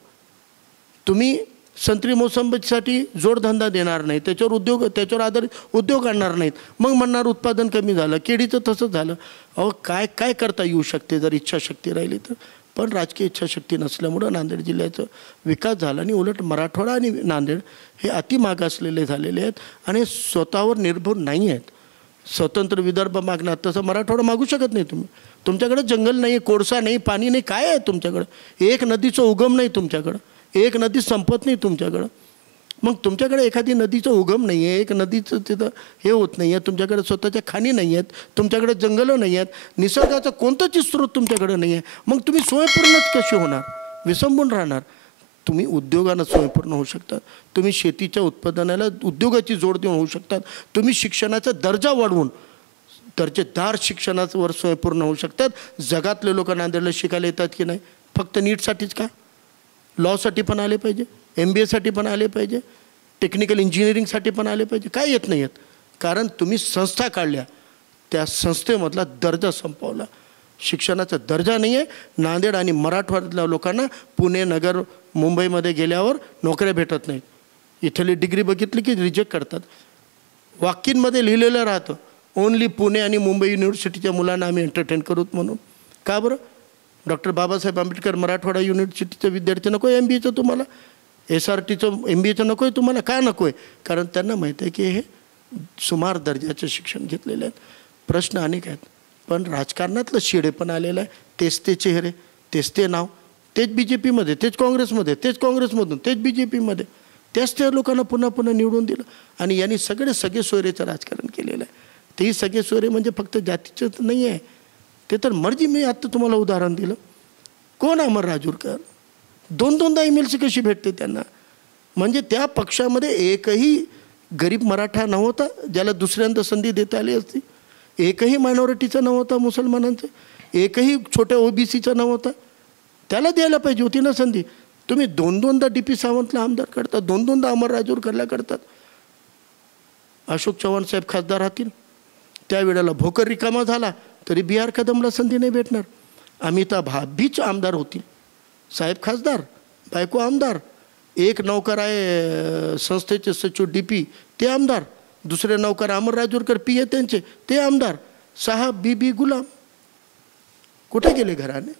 तुम्ही संत्री मोसंबीसाठी जोडधंदा देणार नाही, त्याच्यावर आधारित उद्योग आणणार नाहीत, मग म्हणणार उत्पादन कमी झालं. केळीचं तसंच झालं. अहो काय काय करता येऊ शकते जर इच्छाशक्ती राहिली तर. पण राजकीय इच्छाशक्ती नसल्यामुळं नांदेड जिल्ह्याचा विकास झाला आणि उलट मराठवाडा आणि नांदेड हे अतिमागासलेले झालेले आहेत आणि स्वतःवर निर्भर नाही आहेत. स्वतंत्र विदर्भ मागणार तसं मराठवाडा मागू शकत नाही तुम्ही. तुमच्याकडे जंगल नाही, कोळसा नाही, पाणी नाही, काय आहे तुमच्याकडं? एक नदीचं उगम नाही तुमच्याकडं, एक नदी संपत नाही तुमच्याकडं. मग तुमच्याकडे एखादी नदीचं उगम नाही आहे, एक नदीचं तिथं हे होत नाही आहे, तुमच्याकडे स्वतःच्या खाणी नाही आहेत, तुमच्याकडे जंगलं नाही आहेत, निसर्गाचा कोणताच स्रोत तुमच्याकडे नाही आहे. मग तुम्ही स्वयंपूर्णच कशी होणार? विसंबून राहणार. तुम्ही उद्योगानं स्वयंपूर्ण होऊ शकतात, तुम्ही शेतीच्या उत्पादनाला उद्योगाची जोड देऊन होऊ शकतात, तुम्ही शिक्षणाचा दर्जा वाढवून दर्जेदार शिक्षणावर स्वयंपूर्ण होऊ शकतात. जगातले लोक नांदेडला शिकायला येतात की नाही? फक्त नीटसाठीच का? लॉसाठी पण आले पाहिजे, MBAसाठी पण आले पाहिजे, टेक्निकल इंजिनिअरिंगसाठी पण आले पाहिजे. काय येत नाही आहेत? कारण तुम्ही संस्था काढल्या, त्या संस्थेमधला दर्जा संपवला. शिक्षणाचा दर्जा नाही आहे. नांदेड आणि मराठवाड्यातल्या लोकांना पुणे, नगर, मुंबईमध्ये गेल्यावर नोकऱ्या भेटत नाहीत. इथली डिग्री बघितली की रिजेक्ट करतात. वाक्यांमध्ये लिहिलेलं राहतं, ओन्ली पुणे आणि मुंबई युनिव्हर्सिटीच्या मुलांना आम्ही एंटरटेन करूत म्हणून. का बरं? डॉक्टर बाबासाहेब आंबेडकर मराठवाडा युनिव्हर्सिटीचे विद्यार्थी नको आहे MBAचं तुम्हाला? SRTचं MBAचं नको आहे तुम्हाला? का नको आहे? कारण त्यांना माहीत आहे की हे सुमार दर्जाचं शिक्षण घेतलेलं आहेत. प्रश्न अनेक आहेत, पण राजकारणातलं शिडे पण आलेलं आहे. तेच ते चेहरे, तेच ते नाव, तेच BJPमध्ये, तेच काँग्रेसमध्ये, तेच काँग्रेसमधून, तेच BJPमध्ये, त्याच त्या लोकांना पुन्हा पुन्हा निवडून दिलं. आणि यांनी सगळे सोयरेचं राजकारण केलेलं आहे. तेही सगळे सोयरे म्हणजे फक्त जातीचंच नाही आहे, ते तर मर्जी. मी आत्ता तुम्हाला उदाहरण दिलं. कोण अमर राजूरकर? 2-2दा MLC कशी भेटते त्यांना? म्हणजे त्या पक्षामध्ये एकही गरीब मराठा नव्हता ज्याला दुसऱ्यांदा संधी देता आली असती. एकही मायनॉरिटीचा नव्हता, मुसलमानांचं एकही छोट्या OBCचा नव्हता. त्याला द्यायला पाहिजे होती ना संधी. तुम्ही 2-2दा DP सावंतला आमदार करतात, 2-2दा अमर राजूरकरला करतात. अशोक चव्हाण साहेब खासदार राहतील, त्यावेळेला भोकर रिकामा झाला तरी BR कदमला संधी नाही भेटणार. अमिताभ भाबीच आमदार होतील, साहेब खासदार, बायको आमदार, एक नौकर आहे संस्थेचे सचिव DP ते आमदार, दुसरे नौकर अमर राजूरकर PA त्यांचे ते आमदार, 6 BB गुलाम. कुठे गेले घराणे?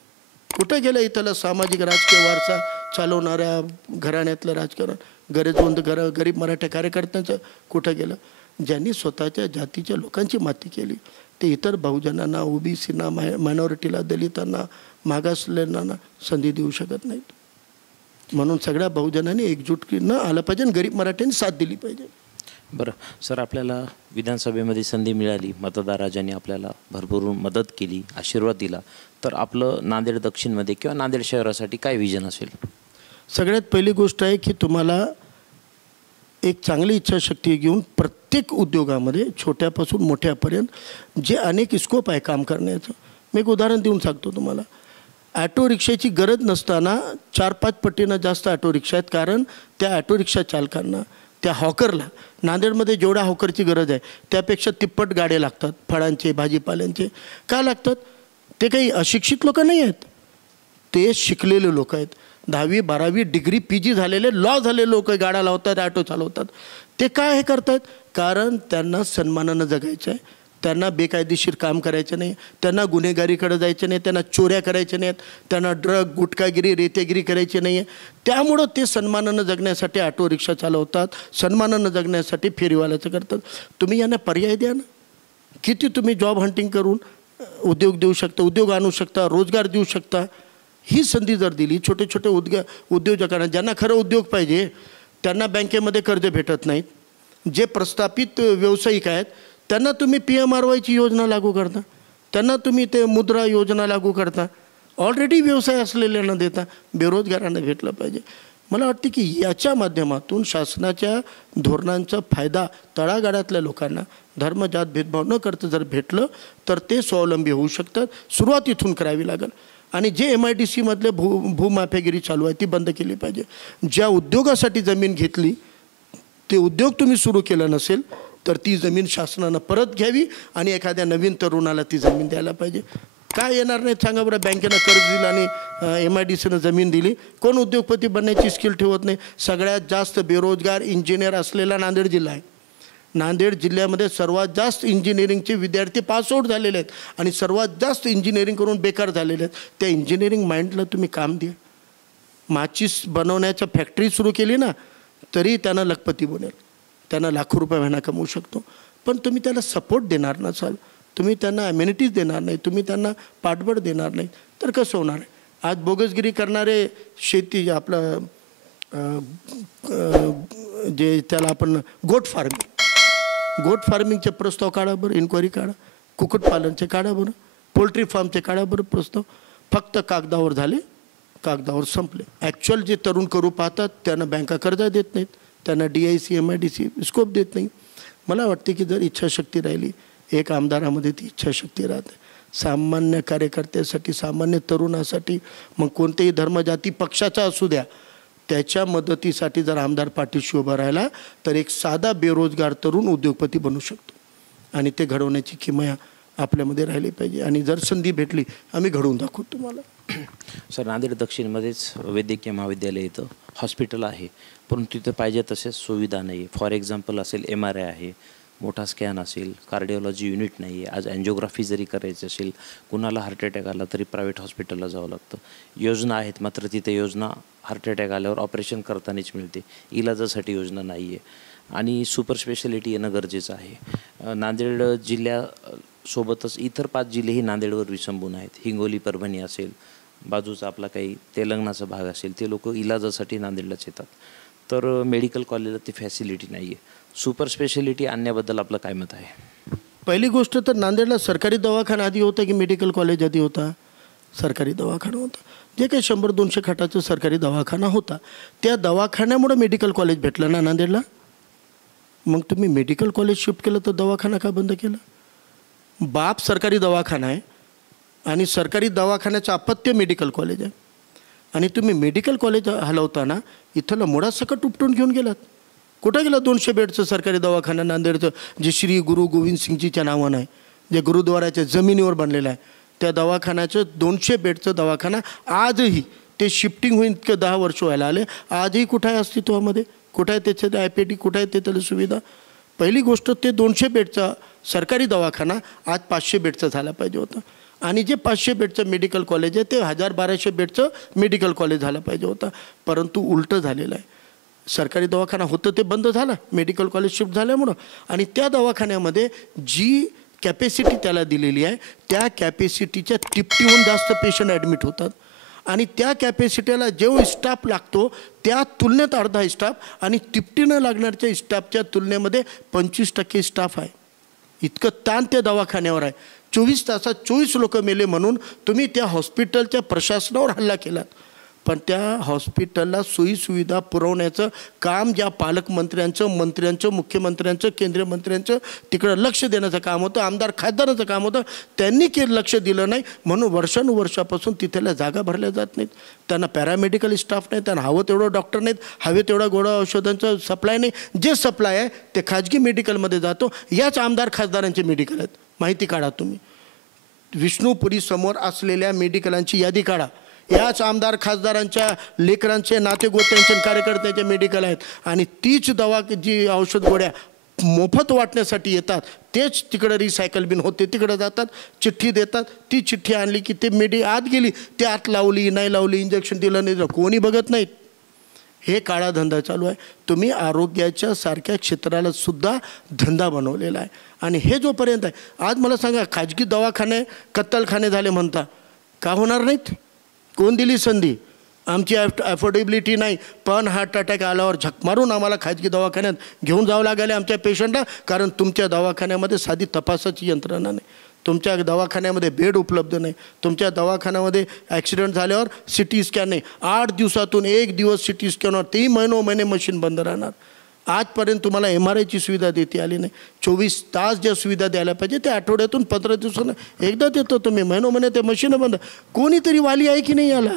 कुठे गेलं इथलं सामाजिक राजकीय वारसा चालवणाऱ्या घराण्यातलं राजकारण? गरीब मराठा कार्यकर्त्यांचं कुठं गेलं? ज्यांनी स्वतःच्या जातीच्या लोकांची माती केली ते इतर बहुजनांना, OBCना, मायनॉरिटीला, दलितांना, मागासलेल्यांना संधी देऊ शकत नाहीत. म्हणून सगळ्या बहुजनांनी एकजुटीनं आलं पाहिजे आणि गरीब मराठ्यांनी साथ दिली पाहिजे. बरं सर, आपल्याला विधानसभेमध्ये संधी मिळाली, मतदाराजांनी आपल्याला भरपूर मदत केली, आशीर्वाद दिला, तर आपलं नांदेड दक्षिणमध्ये किंवा नांदेड शहरासाठी काय विजन असेल? सगळ्यात पहिली गोष्ट आहे की तुम्हाला एक चांगली इच्छाशक्ती घेऊन प्रत्येक उद्योगामध्ये छोट्यापासून मोठ्यापर्यंत जे अनेक स्कोप आहे काम करण्याचं. मी एक उदाहरण देऊन सांगतो तुम्हाला. ॲटो रिक्षाची गरज नसताना 4-5 पटीनं जास्त ॲटो रिक्षा आहेत. कारण त्या ॲटो रिक्षा चालकांना, त्या हॉकरला, नांदेडमध्ये जेवढ्या हॉकरची गरज आहे त्यापेक्षा तिप्पट गाड्या लागतात, फळांचे, भाजीपाल्यांचे. का लागतात? ते काही अशिक्षित लोक नाही आहेत, ते शिकलेले लोक आहेत. 10वी 12वी डिग्री PG झालेले, लॉ झालेले लोक गाड्या लावतात, ॲटो चालवतात. ते काय हे करतात? कारण त्यांना सन्मानानं जगायचं आहे, त्यांना बेकायदेशीर काम करायचं नाही, त्यांना गुन्हेगारीकडे जायचं नाही, त्यांना चोऱ्या करायच्या नाहीत, त्यांना ड्रग, गुटखागिरी, रेतेगिरी करायची नाही आहे. त्यामुळं ते सन्मानानं जगण्यासाठी ऑटो रिक्षा चालवतात, सन्मानानं जगण्यासाठी फेरीवाल्याचं करतात. तुम्ही यांना पर्याय द्या ना. किती तुम्ही जॉब हंटिंग करून उद्योग देऊ शकता, उद्योग आणू शकता, रोजगार देऊ शकता. ही संधी जर दिली छोटे छोटे उद्योजकांना, ज्यांना खरं उद्योग पाहिजे, त्यांना बँकेमध्ये कर्ज भेटत नाहीत, जे प्रस्थापित व्यावसायिक आहेत त्यांना तुम्ही PMRYची योजना लागू करता, त्यांना तुम्ही ते मुद्रा योजना लागू करता, ऑलरेडी व्यवसाय असलेल्यांना देता, बेरोजगारांना भेटलं पाहिजे. मला वाटतं की याच्या माध्यमातून शासनाच्या धोरणांचा फायदा तळागाळातल्या लोकांना धर्म जात भेदभाव न करता जर भेटलं तर ते स्वावलंबी होऊ शकतात. सुरुवात इथून करावी लागेल. आणि जे MIDC मधले भूमाफियागिरी चालू आहे ती बंद केली पाहिजे. ज्या उद्योगासाठी जमीन घेतली ते उद्योग तुम्ही सुरू केलं नसेल तर ती जमीन शासनानं परत घ्यावी आणि एखाद्या नवीन तरुणाला ती जमीन द्यायला पाहिजे. काय येणार नाही सांगा बरं. बँकेनं कर्ज दिलं आणि MIDCनं जमीन दिली. कोण उद्योगपती बनण्याची स्किल ठेवत नाही. सगळ्यात जास्त बेरोजगार इंजिनियर असलेला नांदेड जिल्हा आहे. नांदेड जिल्ह्यामध्ये सर्वात जास्त इंजिनिअरिंगचे विद्यार्थी पासआउट झालेले आहेत आणि सर्वात जास्त इंजिनिअरिंग करून बेकार झालेले आहेत. त्या इंजिनिअरिंग माइंडला तुम्ही काम द्या. माचीस बनवण्याच्या फॅक्टरी सुरू केली ना तरी त्यानं लखपती बनेल, त्यानं लाखो रुपये महिना कमवू शकतो. पण तुम्ही त्याला सपोर्ट देणार नसाल, तुम्ही त्यांना अम्युनिटीज देणार नाही, तुम्ही त्यांना पाठबळ देणार नाही तर कसं होणार आहे. आज बोगसगिरी करणारे शेती आपलं जे त्याला आपण गोट फार्मिंगचे प्रस्ताव काढा बरं, इन्क्वायरी काढा. कुक्कुटपालनचे काढा बरं, पोल्ट्री फार्मचे काढा बरं प्रस्ताव. फक्त कागदावर झाले, कागदावर संपले. ॲक्च्युअल जे तरुण करू पाहतात त्यांना बँका कर्जा देत नाहीत, त्यांना DIC MIDC स्कोप देत नाही. मला वाटते की जर इच्छाशक्ती राहिली, एक आमदारामध्ये ती इच्छाशक्ती राहते. सामान्य कार्यकर्त्यासाठी, सामान्य तरुणासाठी, मग कोणतेही धर्म जाती पक्षाचा असू द्या, त्याच्या मदतीसाठी जर आमदार पाठीशी उभा राहिला तर एक साधा बेरोजगार तरुण उद्योगपती बनू शकतो. आणि ते घडवण्याची किमया आपल्यामध्ये राहिली पाहिजे. आणि जर संधी भेटली आम्ही घडवून दाखवू तुम्हाला. सर, नांदेड दक्षिणमध्येच वैद्यकीय महाविद्यालय येतं, हॉस्पिटल आहे, परंतु तिथे पाहिजे तसे सुविधा नाही आहे. फॉर एक्झाम्पल असेल MRI आहे, मोठा स्कॅन असेल, कार्डिओलॉजी युनिट नाही आहे. आज अँजिओग्राफी जरी करायची असेल, कुणाला हार्ट अटॅक आला तरी प्रायव्हेट हॉस्पिटलला जावं लागतं. योजना आहेत मात्र तिथे योजना हार्ट अटॅक आल्यावर ऑपरेशन करतानाच मिळते, इलाजासाठी योजना नाही आहे. आणि सुपर स्पेशालिटी येणं गरजेचं आहे. नांदेड जिल्ह्यासोबतच इतर 5 जिल्हेही नांदेडवर विसंबून आहेत. हिंगोली, परभणी असेल, बाजूचा आपला काही तेलंगणाचा भाग असेल, ते लोक इलाजासाठी नांदेडलाच येतात. तर मेडिकल कॉलेजला ती फॅसिलिटी नाही आहे. सुपर स्पेशालिटी आणण्याबद्दल आपलं काय मत आहे? पहिली गोष्ट तर नांदेडला सरकारी दवाखाना आधी होता की मेडिकल कॉलेज आधी होता? सरकारी दवाखाना होता. जे काही 100-200 खाटाचं सरकारी दवाखाना होता, त्या दवाखान्यामुळे मेडिकल कॉलेज भेटलं ना नांदेडला. मग तुम्ही मेडिकल कॉलेज शिफ्ट केलं तर दवाखाना का बंद केला? बाप सरकारी दवाखाना आहे आणि सरकारी दवाखान्याचं अपत्य मेडिकल कॉलेज आहे आणि तुम्ही मेडिकल कॉलेज हलवताना इथलं मुळासकट उपटून घेऊन गेलात. कुठं गेलं 200 बेडचं सरकारी दवाखाना नांदेडचं, जे श्री गुरु गोविंद सिंगजीच्या नावानं आहे, जे गुरुद्वाराच्या जमिनीवर बनलेलं आहे. त्या दवाखान्याचं 200 बेडचं दवाखाना आजही ते शिफ्टिंग होईन इतकं 10 वर्ष व्हायला आले, आजही कुठं आहे अस्तित्वामध्ये? कुठं आहे त्याचे IPT, कुठं आहे ते त्याला सुविधा? पहिली गोष्ट ते 200 बेडचा सरकारी दवाखाना आज 500 बेडचा झाला पाहिजे होता. आणि जे 500 बेडचं मेडिकल कॉलेज आहे ते 1000-1200 बेडचं मेडिकल कॉलेज झालं पाहिजे होतं. परंतु उलटं झालेलं आहे. सरकारी दवाखाना होतं ते बंद झालं मेडिकल कॉलेज शिफ्ट झाल्यामुळं. आणि त्या दवाखान्यामध्ये जी कॅपॅसिटी त्याला दिलेली आहे त्या कॅपॅसिटीच्या तिपटीहून जास्त पेशंट ॲडमिट होतात. आणि त्या कॅपॅसिटीला जो स्टाफ लागतो त्या तुलनेत अर्धा स्टाफ आणि तिपटीनं लागणाऱ्या स्टाफच्या तुलनेमध्ये 25% स्टाफ आहे. इतकं ताण त्या दवाखान्यावर आहे. 24 तासात 24 लोक मेले म्हणून तुम्ही त्या हॉस्पिटलच्या प्रशासनावर हल्ला केलात. पण त्या हॉस्पिटलला सोयीसुविधा पुरवण्याचं काम ज्या पालकमंत्र्यांचं, मंत्र्यांचं, मुख्यमंत्र्यांचं, केंद्रीय मंत्र्यांचं तिकडं लक्ष देण्याचं काम होतं, आमदार खासदाराचं काम होतं, त्यांनी लक्ष दिलं नाही. म्हणून वर्षानुवर्षापासून तिथल्या जागा भरल्या जात नाहीत. त्यांना पॅरामेडिकल स्टाफ नाही, त्यांना हवं तेवढं डॉक्टर नाहीत, हवे तेवढा गोळ्या औषधांचं सप्लाय नाही. जे सप्लाय आहे ते खाजगी मेडिकलमध्ये जातो. याच आमदार खासदारांचे मेडिकल आहेत. माहिती काढा तुम्ही. विष्णुपुरी समोर असलेल्या मेडिकलांची यादी काढा. याच आमदार खासदारांच्या लेकरांचे, नातेगोत्यांचे, कार्यकर्त्यांचे मेडिकल आहेत. आणि तीच जी औषध गोळ्या मोफत वाटण्यासाठी येतात तेच तिकडं रिसायकल बिन होते तिकडं जातात, चिठ्ठी देतात. ती चिठ्ठी आणली की ते आत गेली, ते आत लावली नाही लावली, इंजेक्शन दिलं नाही, कोणी बघत नाहीत. हे काळा धंदा चालू आहे. तुम्ही आरोग्याच्या सारख्या क्षेत्राला सुद्धा धंदा बनवलेला आहे. आणि हे जोपर्यंत आहे, आज मला सांगा खाजगी दवाखाने कत्तलखाने झाले म्हणता, का होणार नाहीत? कोण दिली संधी? आमची अफोर्डेबिलिटी नाही, पण हार्ट अटॅक आल्यावर झक मारून आम्हाला खाजगी दवाखान्यात घेऊन जावं लागेल आमच्या पेशंटला. कारण तुमच्या दवाखान्यामध्ये साधी तपासाची यंत्रणा नाही, तुमच्या दवाखान्यामध्ये बेड उपलब्ध नाही, तुमच्या दवाखान्यामध्ये ॲक्सिडेंट झाल्यावर CT स्कॅन नाही. 8 दिवसातून 1 दिवस CT स्कॅनवर, तेही महिने मशीन बंद राहणार. आजपर्यंत तुम्हाला MRIची सुविधा देते आली नाही. 24 तास ज्या सुविधा द्यायला पाहिजे ते आठवड्यातून 15 दिवसानं एकदा देतो तुम्ही, महिने ते मशीन बंद. कोणीतरी वाली आहे की नाही याला?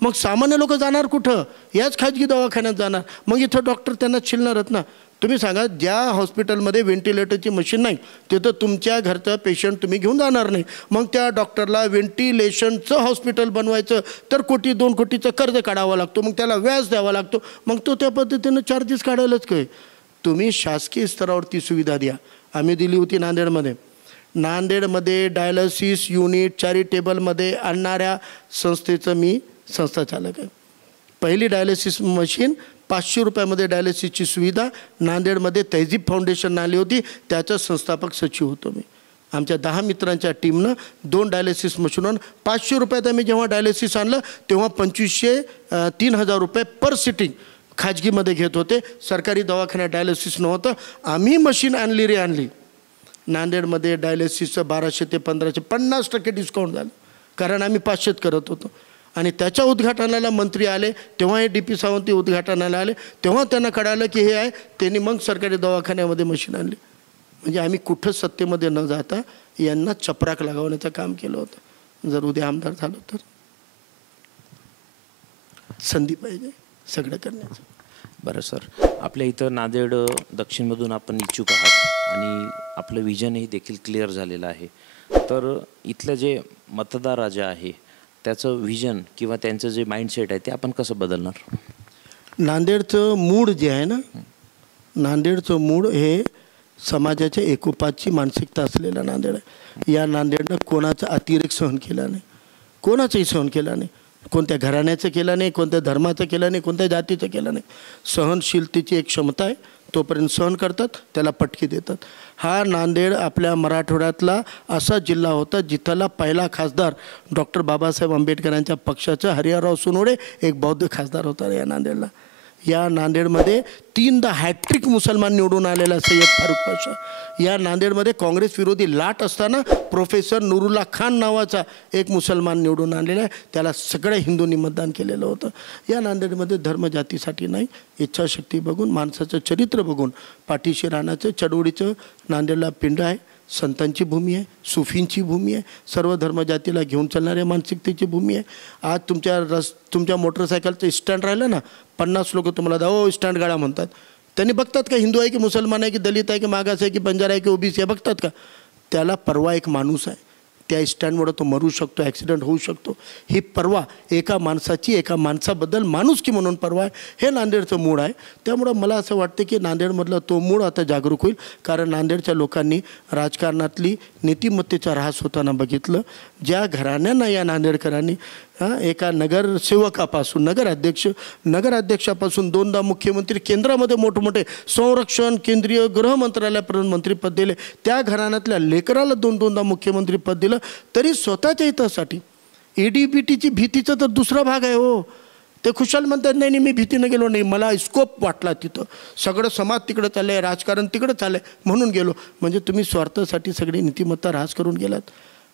मग सामान्य लोक जाणार कुठं? याच खाजगी दवाखान्यात जाणार. मग इथं डॉक्टर त्यांना चिलणारच ना. तुम्ही सांगा, ज्या हॉस्पिटलमध्ये व्हेंटिलेटरची मशीन नाही तिथं तुमच्या घरचं पेशंट तुम्ही घेऊन जाणार नाही. मग त्या डॉक्टरला व्हेंटिलेशनचं हॉस्पिटल बनवायचं तर 1-2 कोटीचं कर्ज काढावं लागतो, मग त्याला व्याज द्यावा लागतो, मग तो त्या पद्धतीनं चार्जेस काढायलाच काय. तुम्ही शासकीय स्तरावरती सुविधा द्या. आम्ही दिली होती नांदेडमध्ये. नांदेडमध्ये डायलिसिस युनिट चॅरिटेबलमध्ये आणणाऱ्या संस्थेचं मी संस्था चालक आहे. पहिली डायलिसिस मशीन 500 रुपयामध्ये डायलिसिसची सुविधा नांदेडमध्ये तहजीब फाउंडेशन आली होती, त्याचा संस्थापक सचिव होतो मी. आमच्या 10 मित्रांच्या टीमनं 2 डायलिसिस मशीनवर 500 रुपयात आम्ही जेव्हा डायलिसिस आणलं तेव्हा 3,000 रुपये पर सिटिंग खाजगीमध्ये घेत होते. सरकारी दवाखान्यात डायलिसिस नव्हतं. आम्ही मशीन आणली. नांदेडमध्ये डायलिसिसचं 1200 ते 1500 50% डिस्काउंट झालं, कारण आम्ही 500 करत होतो. आणि त्याच्या उद्घाटनाला मंत्री आले, तेव्हा हे DP सावंती उद्घाटनाला आले, तेव्हा त्यांना कळालं की हे आहे. त्यांनी मग सरकारी दवाखान्यामध्ये मशीन आणली. म्हणजे आम्ही कुठं सत्तेमध्ये न जाता यांना चपराक लगावण्याचं काम केलं होतं. जर उद्या आमदार झालो तर संधी पाहिजे सगळं करण्याचं. बरं सर, आपल्या इथं नांदेड दक्षिणमधून आपण इच्छुक आहात आणि आपलं विजनही देखील क्लिअर झालेलं आहे. तर इथलं जे मतदार राजा आहे त्याचं विजन किंवा त्यांचं जे माइंडसेट आहे ते आपण कसं बदलणार? नांदेडचं मूळ जे आहे ना, नांदेडचं मूळ हे समाजाच्या एकोपाची मानसिकता असलेलं नांदेड आहे. या नांदेडनं कोणाचा अतिरेक सहन केला नाही, कोणाचाही सहन केला नाही. कोणत्या घराण्याचं केलं नाही, कोणत्या धर्माचं केलं नाही, कोणत्या जातीचं केलं नाही. सहनशीलतेची एक क्षमता आहे, तोपर्यंत सहन करतात, त्याला पटकी देतात. हा नांदेड आपल्या मराठवाड्यातला असा जिल्हा होता जिथला पहिला खासदार डॉक्टर बाबासाहेब आंबेडकरांच्या पक्षाचा हरिहरराव सोनवणे एक बौद्ध खासदार होता या नांदेडला. या नांदेडमध्ये 3दा हॅट्रिक मुसलमान निवडून आलेला सय्यद फारुख पाशा. या नांदेडमध्ये काँग्रेस विरोधी लाट असताना प्रोफेसर नुरुल्ला खान नावाचा एक मुसलमान निवडून आणलेला आहे, त्याला सगळ्या हिंदूंनी मतदान केलेलं होतं. या नांदेडमध्ये धर्मजातीसाठी नाही, इच्छाशक्ती बघून, माणसाचं चरित्र बघून पाठीशी राहण्याचं, चळवळीचं नांदेडला पिंड आहे. संतांची भूमी आहे, सुफींची भूमी आहे, सर्व धर्मजातीला घेऊन चालणाऱ्या मानसिकतेची भूमी आहे. आज तुमच्या मोटरसायकलचं स्टँड राहिलं ना, 50 लोक तुम्हाला दाव स्टँड गाडा म्हणतात. त्यांनी बघतात का हिंदू आहे की मुसलमान आहे की दलित आहे की मागास आहे की बंजारा आहे की OBC आहे, बघतात का? त्याला परवा एक माणूस आहे, त्या स्टँडमुळे तो मरू शकतो, ॲक्सिडेंट होऊ शकतो. ही परवा एका माणसाची, एका माणसाबद्दल माणुसकी म्हणून परवा आहे. हे नांदेडचं मूळ आहे. त्यामुळं मला असं वाटतं की नांदेडमधला तो मूळ आता जागरूक होईल, कारण नांदेडच्या लोकांनी राजकारणातली नीतिमत्तेचा ऱ्हास होताना बघितलं. ज्या घराण्यांना या नांदेडकरांनी एका नगरसेवकापासून नगराध्यक्षापासून 2दा मुख्यमंत्री, केंद्रामध्ये मोठमोठे संरक्षण, केंद्रीय गृह मंत्रालयापर्यंत मंत्रीपद दिले, त्या घराण्यातल्या लेकराला 2-2दा मुख्यमंत्रीपद दिलं, तरी स्वतःच्या हितासाठी EDBTची भीतीचा तर दुसरा भाग आहे हो. ते खुशाल म्हणतात नाही मी भीतीनं गेलो नाही, मला स्कोप वाटला तिथं, सगळं समाज तिकडं चाललं आहे, राजकारण तिकडं चाललं आहे म्हणून गेलो. म्हणजे तुम्ही स्वार्थासाठी सगळी नीतिमत्ता ऱ्हास करून गेलात.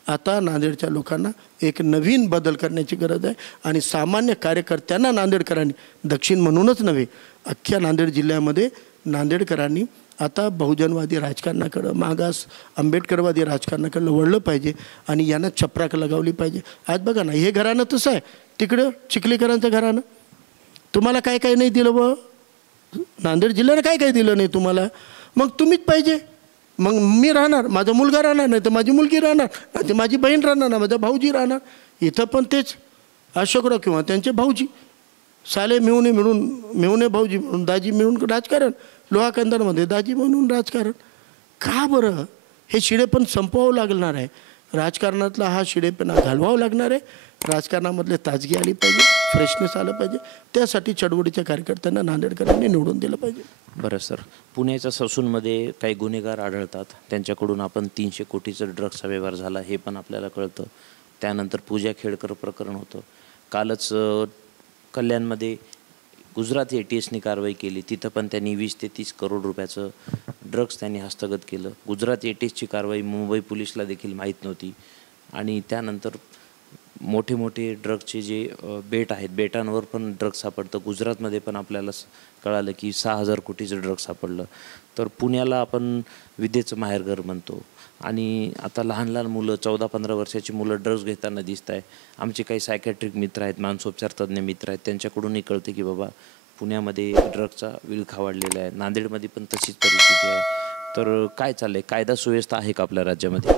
आता नांदेडच्या लोकांना एक नवीन बदल करण्याची गरज आहे. आणि सामान्य कार्यकर्त्यांना नांदेडकरांनी, दक्षिण म्हणूनच नव्हे, अख्ख्या नांदेड जिल्ह्यामध्ये नांदेडकरांनी आता बहुजनवादी राजकारणाकडं, मागास आंबेडकरवादी राजकारणाकडं वळलं पाहिजे आणि यांना चपराक लगावली पाहिजे. आज बघा ना, हे घराणं तसं आहे, तिकडं चिखलीकरांचं घराणं तुम्हाला काय काय नाही दिलं व नांदेड जिल्ह्यानं काय काय दिलं नाही तुम्हाला. मग तुम्हीच पाहिजे, मग मी राहणार, माझा मुलगा राहणार, नाही तर माझी मुलगी राहणार, नाही तर माझी बहीण राहणार, ना माझा भाऊजी राहणार. इथं पण तेच अशोकराव किंवा त्यांचे भाऊजी साले मिळून भाऊजी म्हणून दाजी मिळून राजकारण, लोहा कंदारमध्ये दाजी म्हणून राजकारण. का बरं? हे शिडेपण संपवावं लागणार आहे. राजकारणातला हा शिडेपणा घालवावं लागणार आहे. राजकारणामधले ताजगी आली पाहिजे, फ्रेशनेस आलं पाहिजे. त्यासाठी चळवळीच्या कार्यकर्त्यांना नांदेडकरांनी निवडून दिलं पाहिजे. बरं सर, पुण्याच्या ससूनमध्ये काही गुन्हेगार आढळतात, त्यांच्याकडून आपण 300 कोटीचं ड्रग्सचा व्यवहार झाला हे पण आपल्याला कळतं. त्यानंतर पूजा खेडकर प्रकरण होतं. कालच कल्याणमध्ये गुजरात ATSनी कारवाई केली, तिथं पण त्यांनी 20 ते 30 करोड रुपयाचं ड्रग्स त्यांनी हस्तगत केलं. गुजरात ATSची कारवाई मुंबई पोलिसला देखील माहीत नव्हती. आणि त्यानंतर मोठे मोठे ड्रग्सचे जे बेट आहेत, बेटांवर पण ड्रग्स सापडतं. गुजरातमध्ये पण आपल्याला कळालं की 6000 कोटीचं ड्रग्स सापडलं. तर पुण्याला आपण विद्येचं माहेरघर म्हणतो आणि आता लहान लहान मुलं 14-15 वर्षाची मुलं ड्रग्स घेताना दिसत आहे. आमचे काही सायकॅट्रिक मित्र आहेत, मानसोपचार तज्ज्ञ मित्र आहेत, त्यांच्याकडूनही कळते की बाबा पुण्यामध्ये ड्रगचा विळखा वाढलेला आहे, नांदेडमध्ये पण तशीच परिस्थिती आहे. तर काय चाललंय, कायदा सुव्यवस्था आहे का आपल्या राज्यामध्ये?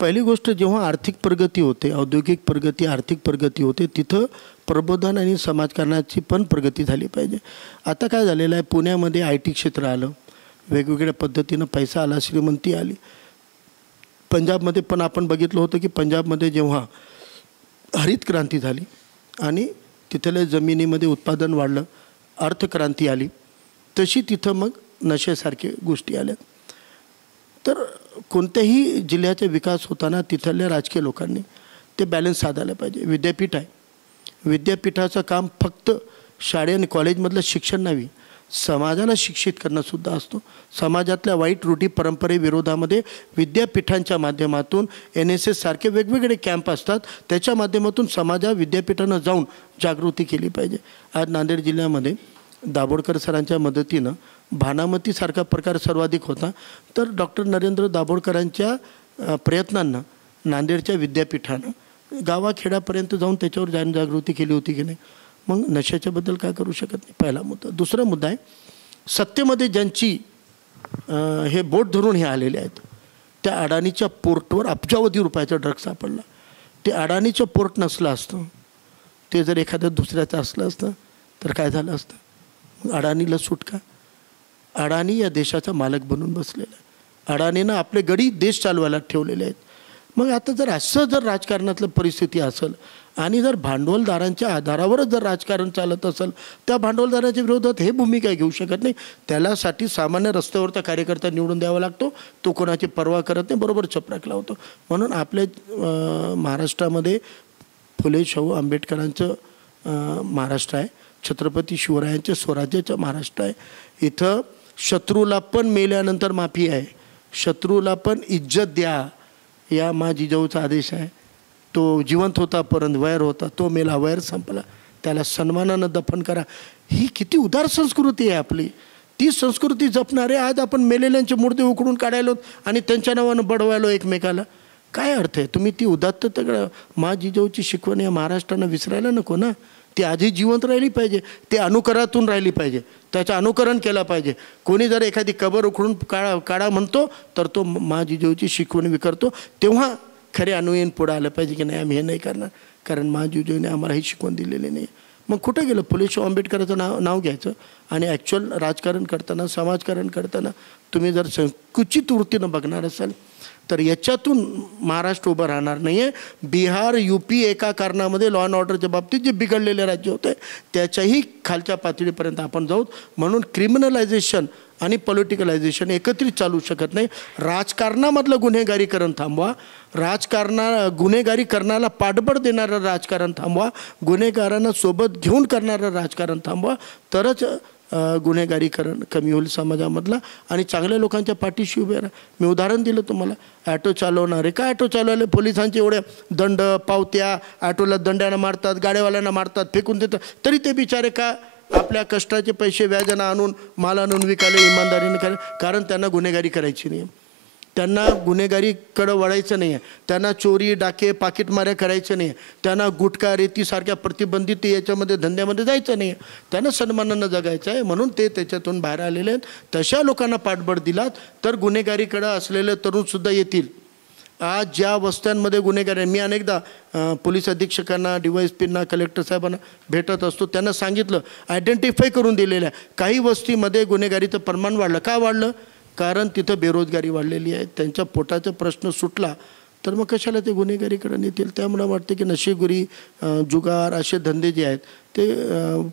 पहिली गोष्ट, जेव्हा आर्थिक प्रगती होते, औद्योगिक प्रगती, आर्थिक प्रगती होते, तिथं प्रबोधन आणि समाजकारणाची पण प्रगती झाली पाहिजे. आता काय झालेलं आहे, पुण्यामध्ये IT क्षेत्र आलं, वेगवेगळ्या पद्धतीनं पैसा आला, श्रीमंती आली. पंजाबमध्ये पण आपण बघितलं होतं की पंजाबमध्ये जेव्हा हरित क्रांती झाली आणि तिथल्या जमिनीमध्ये उत्पादन वाढलं, अर्थक्रांती आली, तशी तिथं मग नशेसारखे गोष्टी आल्या. तर कोणत्याही जिल्ह्याचा विकास होताना तिथल्या राजकीय लोकांनी ते बॅलन्स साधायला पाहिजे. विद्यापीठ आहे, विद्यापीठाचं काम फक्त शाळे आणि कॉलेजमधलं शिक्षण नाही, समाजाला शिक्षित करणंसुद्धा असतो. समाजातल्या वाईट रूढी परंपरेविरोधामध्ये विद्यापीठांच्या माध्यमातून NSS सारखे वेगवेगळे कॅम्प असतात, त्याच्या माध्यमातून विद्यापीठानं जाऊन जागृती केली पाहिजे. आज नांदेड जिल्ह्यामध्ये दाभोळकर सरांच्या मदतीनं भानामतीसारखा प्रकार सर्वाधिक होता, तर डॉक्टर नरेंद्र दाभोळकरांच्या प्रयत्नांना नांदेडच्या विद्यापीठानं गावाखेड्यापर्यंत जाऊन त्याच्यावर जनजागृती केली होती की नाही. मग नशेच्याबद्दल काय करू शकत नाही, पहिला मुद्दा. दुसरा मुद्दा आहे, सत्तेमध्ये ज्यांची हे बोट धरून हे आलेले आहेत, त्या अडाणीच्या पोर्टवर अब्जावधी रुपयाचा ड्रग्ज सापडला. ते अडाणीचं पोर्ट नसलं असतं, ते जर एखाद्या दुसऱ्याचं असलं असतं तर काय झालं असतं. मग अडाणीला सुटका. अडाणी या देशाचा मालक बनून बसलेला आहे. अडाणीनं आपले गडी देश चालवायला ठेवलेले आहेत. मग आता जर असं जर राजकारणातलं परिस्थिती असेल आणि जर भांडवलदारांच्या आधारावरच जर राजकारण चालत असेल, त्या भांडवलदाराच्या विरोधात हे भूमिका घेऊ शकत नाही. त्यासाठी सामान्य रस्त्यावरचा कार्यकर्ता निवडून द्यावा लागतो, तो कोणाची पर्वा करत नाही, बरोबर चपराक लावतो. म्हणून आपल्या महाराष्ट्रामध्ये फुले शाहू आंबेडकरांचं महाराष्ट्र आहे, छत्रपती शिवरायांच्या स्वराज्याचं महाराष्ट्र आहे. इथं शत्रूला पण मेल्यानंतर माफी आहे, शत्रूला पण इज्जत द्या, या मा जिजाऊचा आदेश आहे. तो जिवंत होता परंतु वैर होता, तो मेला वैर संपला, त्याला सन्मानानं दफन करा. ही किती उदार संस्कृती आहे आपली. ती संस्कृती जपणारे आज आपण मेलेल्यांचे मुर्दे उकडून काढायलो आणि त्यांच्या नावानं बडवायलो एकमेकाला. काय अर्थ आहे. तुम्ही ती उदात्त मा जिजाऊची शिकवण या महाराष्ट्रानं विसरायला नको ना. ती आधी जिवंत राहिली पाहिजे, ते अनुकरातून राहिली पाहिजे, त्याचं अनुकरण केलं पाहिजे. कोणी जर एखादी कबर उखडून काढा म्हणतो तर तो मा जिजाऊची शिकवण विकरतो, तेव्हा खरे अनुयन पुढं आलं पाहिजे की नाही आम्ही हे नाही करणार, कारण मा जिजाऊने आम्हाला ही शिकवण दिलेली नाही. मग कुठं गेलं. फुले शाहू आंबेडकरांचं नाव घ्यायचं आणि ॲक्च्युअल राजकारण करताना, समाजकारण करताना तुम्ही जर संकुचित वृत्तीनं बघणार असाल तर याच्यातून महाराष्ट्र उभं राहणार नाही आहे. बिहार, UP एका कारणामध्ये लॉ अँड ऑर्डरच्या बाबतीत जे बिघडलेले राज्य होते त्याच्याही खालच्या पातळीपर्यंत आपण जाऊ. म्हणून क्रिमिनलायझेशन आणि पॉलिटिकलायझेशन एकत्रित चालू शकत नाही. राजकारणामधलं गुन्हेगारीकरण थांबवा, गुन्हेगारी करण्याला पाठबळ देणारं राजकारण थांबवा, गुन्हेगारांना सोबत घेऊन करणारं राजकारण थांबवा, तरच गुन्हेगारीकरण कमी होईल समाजामधला आणि चांगल्या लोकांच्या पाठीशी उभे राहा. मी उदाहरण दिलं तुम्हाला, ॲटो चालवणारे काय ॲटो चालवले, पोलिसांचे एवढे दंड पावत्या, ॲटोला दंड्यानं मारतात, गाड्यावाल्यांना मारतात, फेकून देतात, तरी ते बिचारे का आपल्या कष्टाचे पैसे व्याजानं आणून माल आणून विकायला इमानदारीने करायला, कारण त्यांना गुन्हेगारी करायची नाही, त्यांना गुन्हेगारीकडं वळायचं नाही आहे, त्यांना चोरी डाके पाकिटमाऱ्या करायचं नाही आहे, त्यांना गुटखा रेतीसारख्या प्रतिबंधित याच्यामध्ये धंद्यामध्ये जायचं नाही आहे, त्यांना सन्मानानं जगायचं आहे. म्हणून ते त्याच्यातून बाहेर आलेले आहेत. तशा लोकांना पाठबळ दिलात तर गुन्हेगारीकडं असलेले तरुणसुद्धा येतील. आज ज्या वस्त्यांमध्ये गुन्हेगारी, मी अनेकदा पोलीस अधीक्षकांना, DYSPना, कलेक्टर साहेबांना भेटत असतो, त्यांना सांगितलं, आयडेंटिफाय करून दिलेलं आहे, काही वस्तीमध्ये गुन्हेगारीचं प्रमाण वाढलं. का वाढलं? कारण तिथं बेरोजगारी वाढलेली आहे. त्यांच्या पोटाचा प्रश्न सुटला तर मग कशाला ते गुन्हेगारीकडे नेतील. त्यामुळे वाटते की नशेगुरी, जुगार असे धंदे जे आहेत ते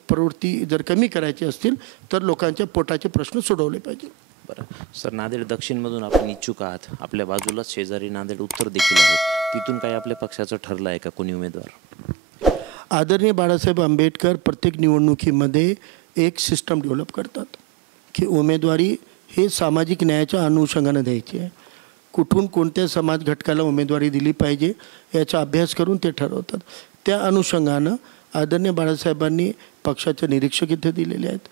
प्रवृत्ती जर कमी करायचे असतील तर लोकांच्या पोटाचे प्रश्न सोडवले पाहिजे. बरं सर, नांदेड दक्षिणमधून आपण इच्छुक आहात, आपल्या बाजूलाच शेजारी नांदेड उत्तर देखील आहे, तिथून काही आपल्या पक्षाचं ठरलं आहे का कोणी उमेदवार? आदरणीय बाळासाहेब आंबेडकर प्रत्येक निवडणुकीमध्ये एक सिस्टम डेव्हलप करतात की उमेदवारी हे सामाजिक न्यायाच्या अनुषंगानं द्यायची आहे. कुठून कोणत्या समाज घटकाला उमेदवारी दिली पाहिजे याचा अभ्यास करून ते ठरवतात. त्या अनुषंगानं आदरणीय बाळासाहेबांनी पक्षाचे निरीक्षक इथे दिलेले आहेत.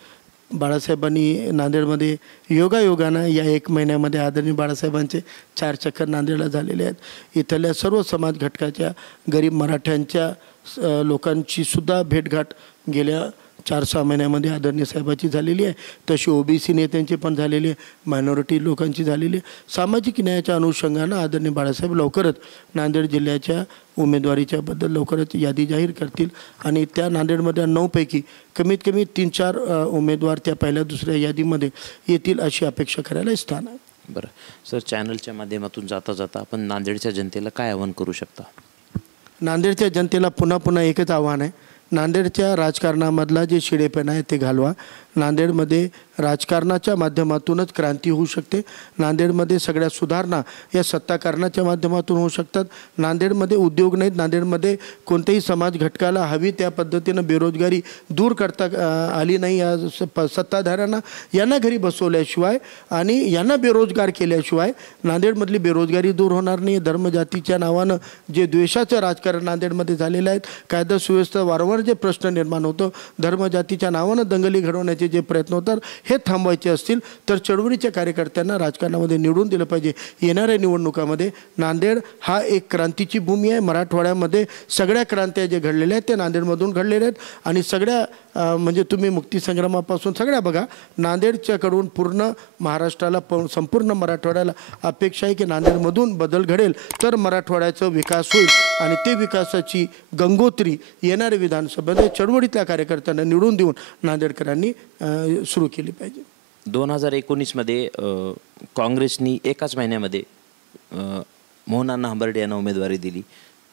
बाळासाहेबांनी नांदेडमध्ये योगायोगानं या 1 महिन्यामध्ये आदरणीय बाळासाहेबांचे 4 चक्कर नांदेडला झालेले आहेत. इथल्या सर्व समाज घटकाच्या गरीब मराठ्यांच्या लोकांची सुद्धा भेटघाट गेल्या 4-6 महिन्यामध्ये आदरणीय साहेबाची झालेली आहे. तशी OBC नेत्यांची पण झालेली आहे, मायनॉरिटी लोकांची झालेली आहे. सामाजिक न्यायाच्या अनुषंगानं आदरणीय बाळासाहेब लवकरच नांदेड जिल्ह्याच्या उमेदवारीच्याबद्दल लवकरच यादी जाहीर करतील आणि त्या नांदेडमधल्या 9 पैकी कमीत कमी 3-4 उमेदवार त्या पहिल्या दुसऱ्या यादीमध्ये येतील अशी अपेक्षा करायला स्थान आहे. बरं सर, चॅनलच्या माध्यमातून जाता जाता आपण नांदेडच्या जनतेला काय आवाहन करू शकता? नांदेडच्या जनतेला पुन्हा पुन्हा एकच आव्हान आहे, नांदेडच्या राजकारणामधला जे शिळेपणा आहे ते घालवा. नांदेडमध्ये राजकारणाच्या माध्यमातूनच क्रांती होऊ शकते. नांदेडमध्ये सगळ्या सुधारणा या सत्ताकारणाच्या माध्यमातून होऊ शकतात. नांदेडमध्ये उद्योग नाहीत. नांदेडमध्ये कोणत्याही समाज घटकाला हवी त्या पद्धतीनं बेरोजगारी दूर करता आली नाही या सत्ताधाऱ्यांना. यांना घरी बसवल्याशिवाय आणि यांना बेरोजगार केल्याशिवाय नांदेडमधली बेरोजगारी दूर होणार नाही. धर्मजातीच्या नावानं जे द्वेषाचं राजकारण नांदेडमध्ये झालेलं आहे, कायदा सुव्यवस्था वारंवार जे प्रश्न निर्माण होतं, धर्मजातीच्या नावानं दंगली घडवण्याचे जे प्रयत्न होतात हे थांबवायचे असतील तर चळवळीच्या कार्यकर्त्यांना राजकारणामध्ये निवडून दिलं पाहिजे. येणाऱ्या निवडणुकामध्ये नांदेड हा एक क्रांतीची भूमी आहे. मराठवाड्यामध्ये सगळ्या क्रांत्या जे घडलेल्या आहेत ते नांदेडमधून घडलेल्या आहेत आणि सगळ्या म्हणजे तुम्ही मुक्तीसंग्रामापासून सगळ्या बघा, नांदेडच्याकडून पूर्ण महाराष्ट्राला संपूर्ण मराठवाड्याला अपेक्षा आहे की नांदेडमधून बदल घडेल तर मराठवाड्याचा विकास होईल आणि ते विकासाची गंगोत्री येणाऱ्या विधानसभेमध्ये चळवळीतल्या कार्यकर्त्यांना निवडून देऊन नांदेडकरांनी सुरू केली पाहिजे. 2019मध्ये काँग्रेसनी एकाच महिन्यामध्ये मोहनअण्णा हंबर्डे यांना उमेदवारी दिली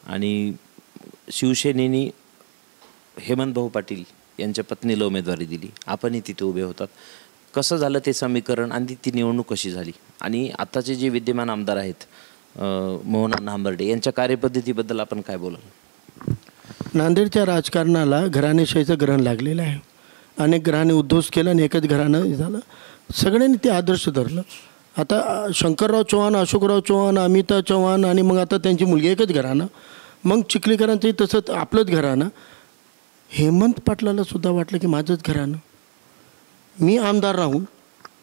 आणि शिवसेनेनी हेमंत भाऊ पाटील यांच्या पत्नीला उमेदवारी दिली. आपणही तिथे उभे होतात. कसं झालं ते समीकरण आणि ती निवडणूक कशी झाली आणि आताचे जे विद्यमान आमदार आहेत मोहनअण्णा हंबर्डे यांच्या कार्यपद्धतीबद्दल आपण काय बोलाल? नांदेडच्या राजकारणाला घराणेशाहीचं ग्रहण लागलेलं आहे. अनेक घराणे उद्ध्वस्त केलं आणि एकच घराणं झालं. सगळ्यांनी ते आदर्श धरलं. आता शंकरराव चव्हाण, अशोकराव चव्हाण, अमिता चव्हाण आणि मग आता त्यांची मुलगी एकच घराणं. मग चिखलीकरांचंही तसंच आपलंच घराणं. हेमंत पाटलाला सुद्धा वाटलं की माझंच घराणं, मी आमदार राहून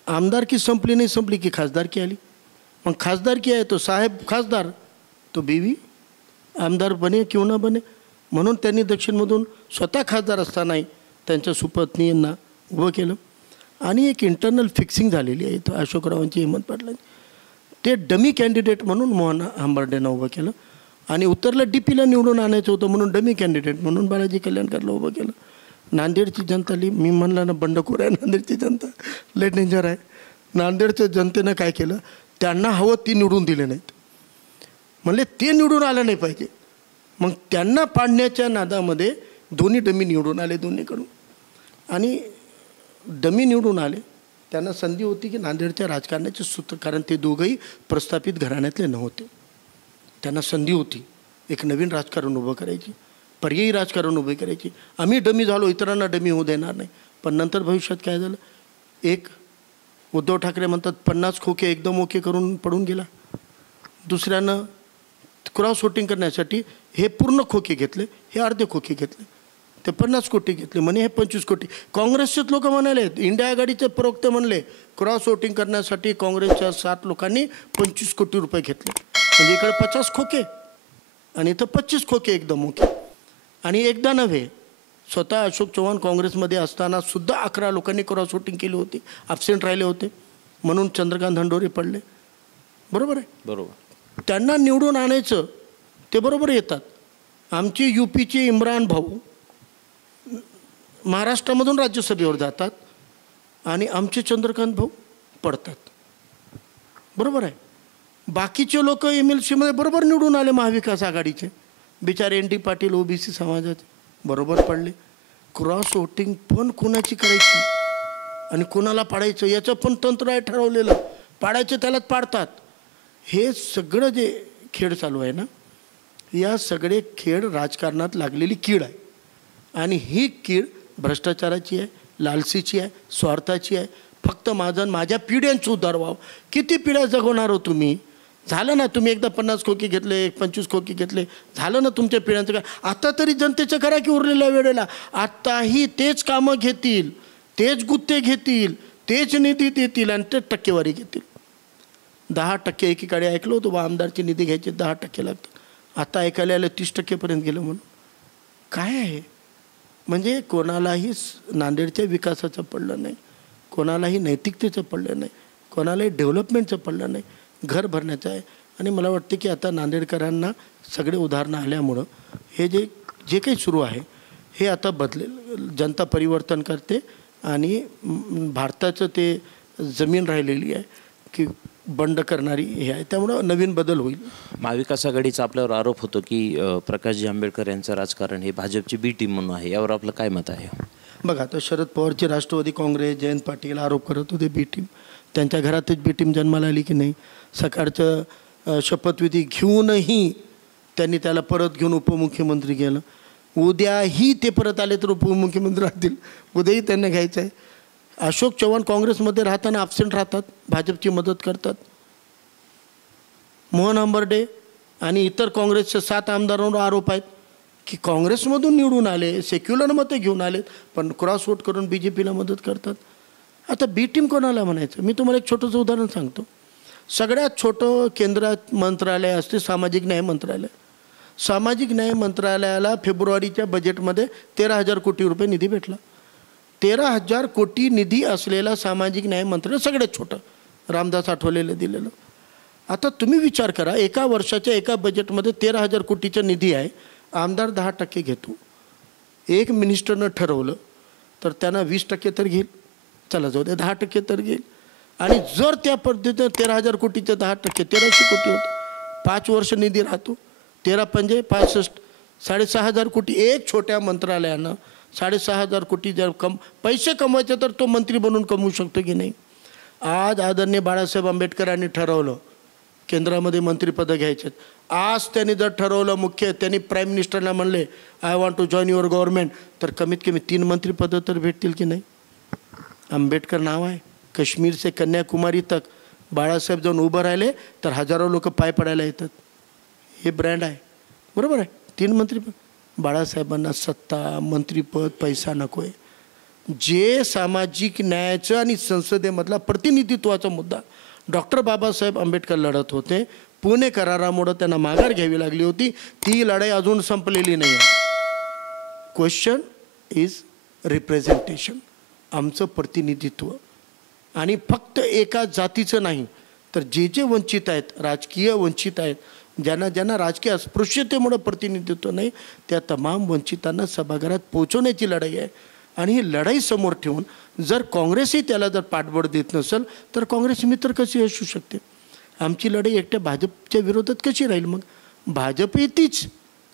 आमदारकी संपली नाही संपली की खासदारकी आली. मग खासदारकी आहे तो साहेब खासदार, तो बीवी आमदार बने किंवा न बने. म्हणून त्यांनी दक्षिणमधून स्वतः खासदार असतानाही त्यांच्या सुपत्नींना उभं केलं आणि एक इंटरनल फिक्सिंग झालेली आहे इथं अशोकरावांची, हेमंत पाटलांची. ते डमी कॅन्डिडेट म्हणून मोहन हंबर्डेंना उभं केलं आणि उत्तरला DPला निवडून आणायचं होतं म्हणून डमी कॅन्डिडेट म्हणून बालाजी कल्याणकरला उभं केलं. नांदेडची जनता मी म्हणलं ना बंडखोर आहे नांदेडची जनता, लय डेंजर आहे. नांदेडच्या जनतेनं काय केलं, त्यांना हवं ती निवडून दिले नाहीत. म्हणले ते निवडून आलं नाही पाहिजे. मग त्यांना पाडण्याच्या नादामध्ये दोन्ही डमी निवडून आले दोन्हीकडून आणि डमी निवडून आले. त्यांना संधी होती की नांदेडच्या राजकारणाचे सूत्र, कारण ते दोघंही प्रस्थापित घराण्यातले नव्हते. त्यांना संधी होती एक नवीन राजकारण उभं करायची, पर्यायी राजकारण उभे करायची. आम्ही डमी झालो, इतरांना डमी होऊ देणार नाही. पण नंतर भविष्यात काय झालं, एक उद्धव ठाकरे म्हणतात 50 खोके एकदम ओके करून पडून गेला. दुसऱ्यानं क्रॉस वोटिंग करण्यासाठी हे पूर्ण खोके घेतले, हे अर्धे खोके घेतले. ते 50 कोटी घेतले म्हणे, हे 25 कोटी. काँग्रेसचेच लोक म्हणाले, इंडिया आघाडीचे प्रवक्ते म्हणले क्रॉस वोटिंग करण्यासाठी काँग्रेसच्या 7 लोकांनी 25 कोटी रुपये घेतले. म्हणजे इकडे 50 खोके आणि इथं 25 खोके एकदम ओके. आणि एकदा नव्हे, स्वतः अशोक चव्हाण काँग्रेसमध्ये असताना सुद्धा 11 लोकांनी क्रॉस वोटिंग केली होती, ॲब्सेंट राहिले होते म्हणून चंद्रकांत हंडोरे पडले. बरोबर आहे, बरोबर. त्यांना निवडून आणायचं ते बरोबर येतात. आमचे UPचे इम्रान भाऊ महाराष्ट्रामधून राज्यसभेवर जातात आणि आमचे चंद्रकांत भाऊ पडतात. बरोबर आहे. बाकीचे लोक MLCमध्ये बरोबर निवडून आले महाविकास आघाडीचे, बिचारे ND पाटील OBC समाजाचे बरोबर पडले. क्रॉस वोटिंग पण कोणाची करायची आणि कोणाला पाडायचं याचं पण तंत्र आहे ठरवलेलं. पाडायचं त्यालाच पाडतात. हे सगळं जे खेळ चालू आहे ना, या सगळे खेळ राजकारणात लागलेली कीड आहे आणि ही कीड भ्रष्टाचाराची आहे, लालसीची आहे, स्वार्थाची आहे. फक्त माझं माझ्या पिढ्यांचं उद्धार व्हावं. किती पिढ्या जगवणार हो तुम्ही? झालं ना, तुम्ही एकदा 50 खोके घेतले, 25 खोके घेतले, झालं ना तुमच्या पिढ्यांचं काय. आता तरी जनतेचं करा की उरलेल्या वेळेला. आताही तेच कामं घेतील, तेच गुत्ते घेतील, तेच निधी देतील आणि तेच टक्केवारी घेतील. 10% एकीकडे ऐकलं होतं बा आमदारची निधी घ्यायची 10% लागतं. आता ऐकायला आलं 30% पर्यंत गेलं म्हणून. काय आहे म्हणजे कोणालाही नांदेडच्या विकासाचं पडलं नाही, कोणालाही नैतिकतेचं पडलं नाही, कोणालाही डेव्हलपमेंटचं पडलं नाही, घर भरण्याचं आहे. आणि मला वाटते की आता नांदेडकरांना सगळे उदाहरणं आल्यामुळं हे जे काही सुरू आहे हे आता बदलेल. जनता परिवर्तन करते आणि भारताचं ते जमीन राहिलेली आहे की बंड करणारी हे आहे, त्यामुळं नवीन बदल होईल. महाविकास आघाडीचा आपल्यावर आरोप होतो की प्रकाशजी आंबेडकर यांचं राजकारण हे भाजपची बी टीम म्हणून आहे, यावर आपलं काय मत आहे? बघा, आता शरद पवारचे राष्ट्रवादी काँग्रेस, जयंत पाटील आरोप करत होते बी टीम. त्यांच्या घरातच बी टीम जन्माला आली की नाही? सकाळचं शपथविधी घेऊनही त्यांनी त्याला परत घेऊन उपमुख्यमंत्री केलं. उद्याही ते परत आले तर उपमुख्यमंत्री राहतील, उद्याही त्यांना घ्यायचं आहे. अशोक चव्हाण काँग्रेसमध्ये राहताना ॲब्सेंट राहतात, भाजपची मदत करतात. मोहन हंबर्डे आणि इतर काँग्रेसच्या 7 आमदारांवर आरोप आहेत की काँग्रेसमधून निवडून आले, सेक्युलर मतं घेऊन आलेत, पण क्रॉस वोट करून बी जे पीला मदत करतात. आता बी टीम कोणाला म्हणायचं? मी तुम्हाला एक छोटंसं उदाहरण सांगतो. सगळ्यात छोटं केंद्रात मंत्रालय असते सामाजिक न्याय मंत्रालय. सामाजिक न्याय मंत्रालयाला फेब्रुवारीच्या बजेटमध्ये 13,000 कोटी रुपये निधी भेटला. 13,000 कोटी निधी असलेला सामाजिक न्याय मंत्रालय सगळ्यात छोटं, रामदास आठवलेलं दिलेलं. आता तुम्ही विचार करा, एका वर्षाच्या एका बजेटमध्ये 13,000 कोटीचा निधी आहे, आमदार 10% घेतो. एक मिनिस्टरनं ठरवलं तर त्यांना 20% तर घेईल, चला जाऊ दे 10% तर घेईल. आणि जर त्या पद्धतीनं 13,000 कोटीचं 10% 1,300 कोटी होतं, 5 वर्ष निधी राहतो. 13 पंजे 65, 6,500 कोटी. एक छोट्या मंत्रालयानं 6,500 कोटी जर पैसे कमवायचे तर तो मंत्री बनून कमवू शकतो की नाही? आज आदरणीय बाळासाहेब आंबेडकरांनी ठरवलं केंद्रामध्ये मंत्रिपदं घ्यायचेत. आज त्यांनी जर ठरवलं त्यांनी प्राईम मिनिस्टरला म्हणले I want to join your government, तर कमीत कमी 3 मंत्रिपदं तर भेटतील की नाही? आंबेडकर नाव आहे, काश्मीर से कन्याकुमारी तक बाळासाहेब जाऊन उभं राहिले तर हजारो लोक पाय पडायला येतात. हे ब्रँड आहे, बरोबर आहे. 3 मंत्रिपद. बाळासाहेबांना सत्ता, मंत्रिपद, पैसा नको आहे. जे सामाजिक न्यायाचं आणि संसदेमधला प्रतिनिधित्वाचा मुद्दा डॉक्टर बाबासाहेब आंबेडकर लढत होते, पुणे करारामुळं त्यांना माघार घ्यावी लागली होती, ती लढाई अजून संपलेली नाही आहे. क्वेश्चन इज रिप्रेझेंटेशन, आमचं प्रतिनिधित्व. आणि फक्त एका जातीचं नाही, तर जे वंचित आहेत, राजकीय वंचित आहेत, ज्यांना राजकीय अस्पृश्यतेमुळे प्रतिनिधित्व नाही, त्या तमाम वंचितांना सभागृहात पोहोचवण्याची लढाई आहे. आणि ही लढाई समोर ठेवून जर काँग्रेसही त्याला जर पाठबळ देत नसेल तर काँग्रेस मित्र कशी असू शकते? आमची लढाई एकट्या भाजपच्या विरोधात कशी राहील? मग भाजपही तीच,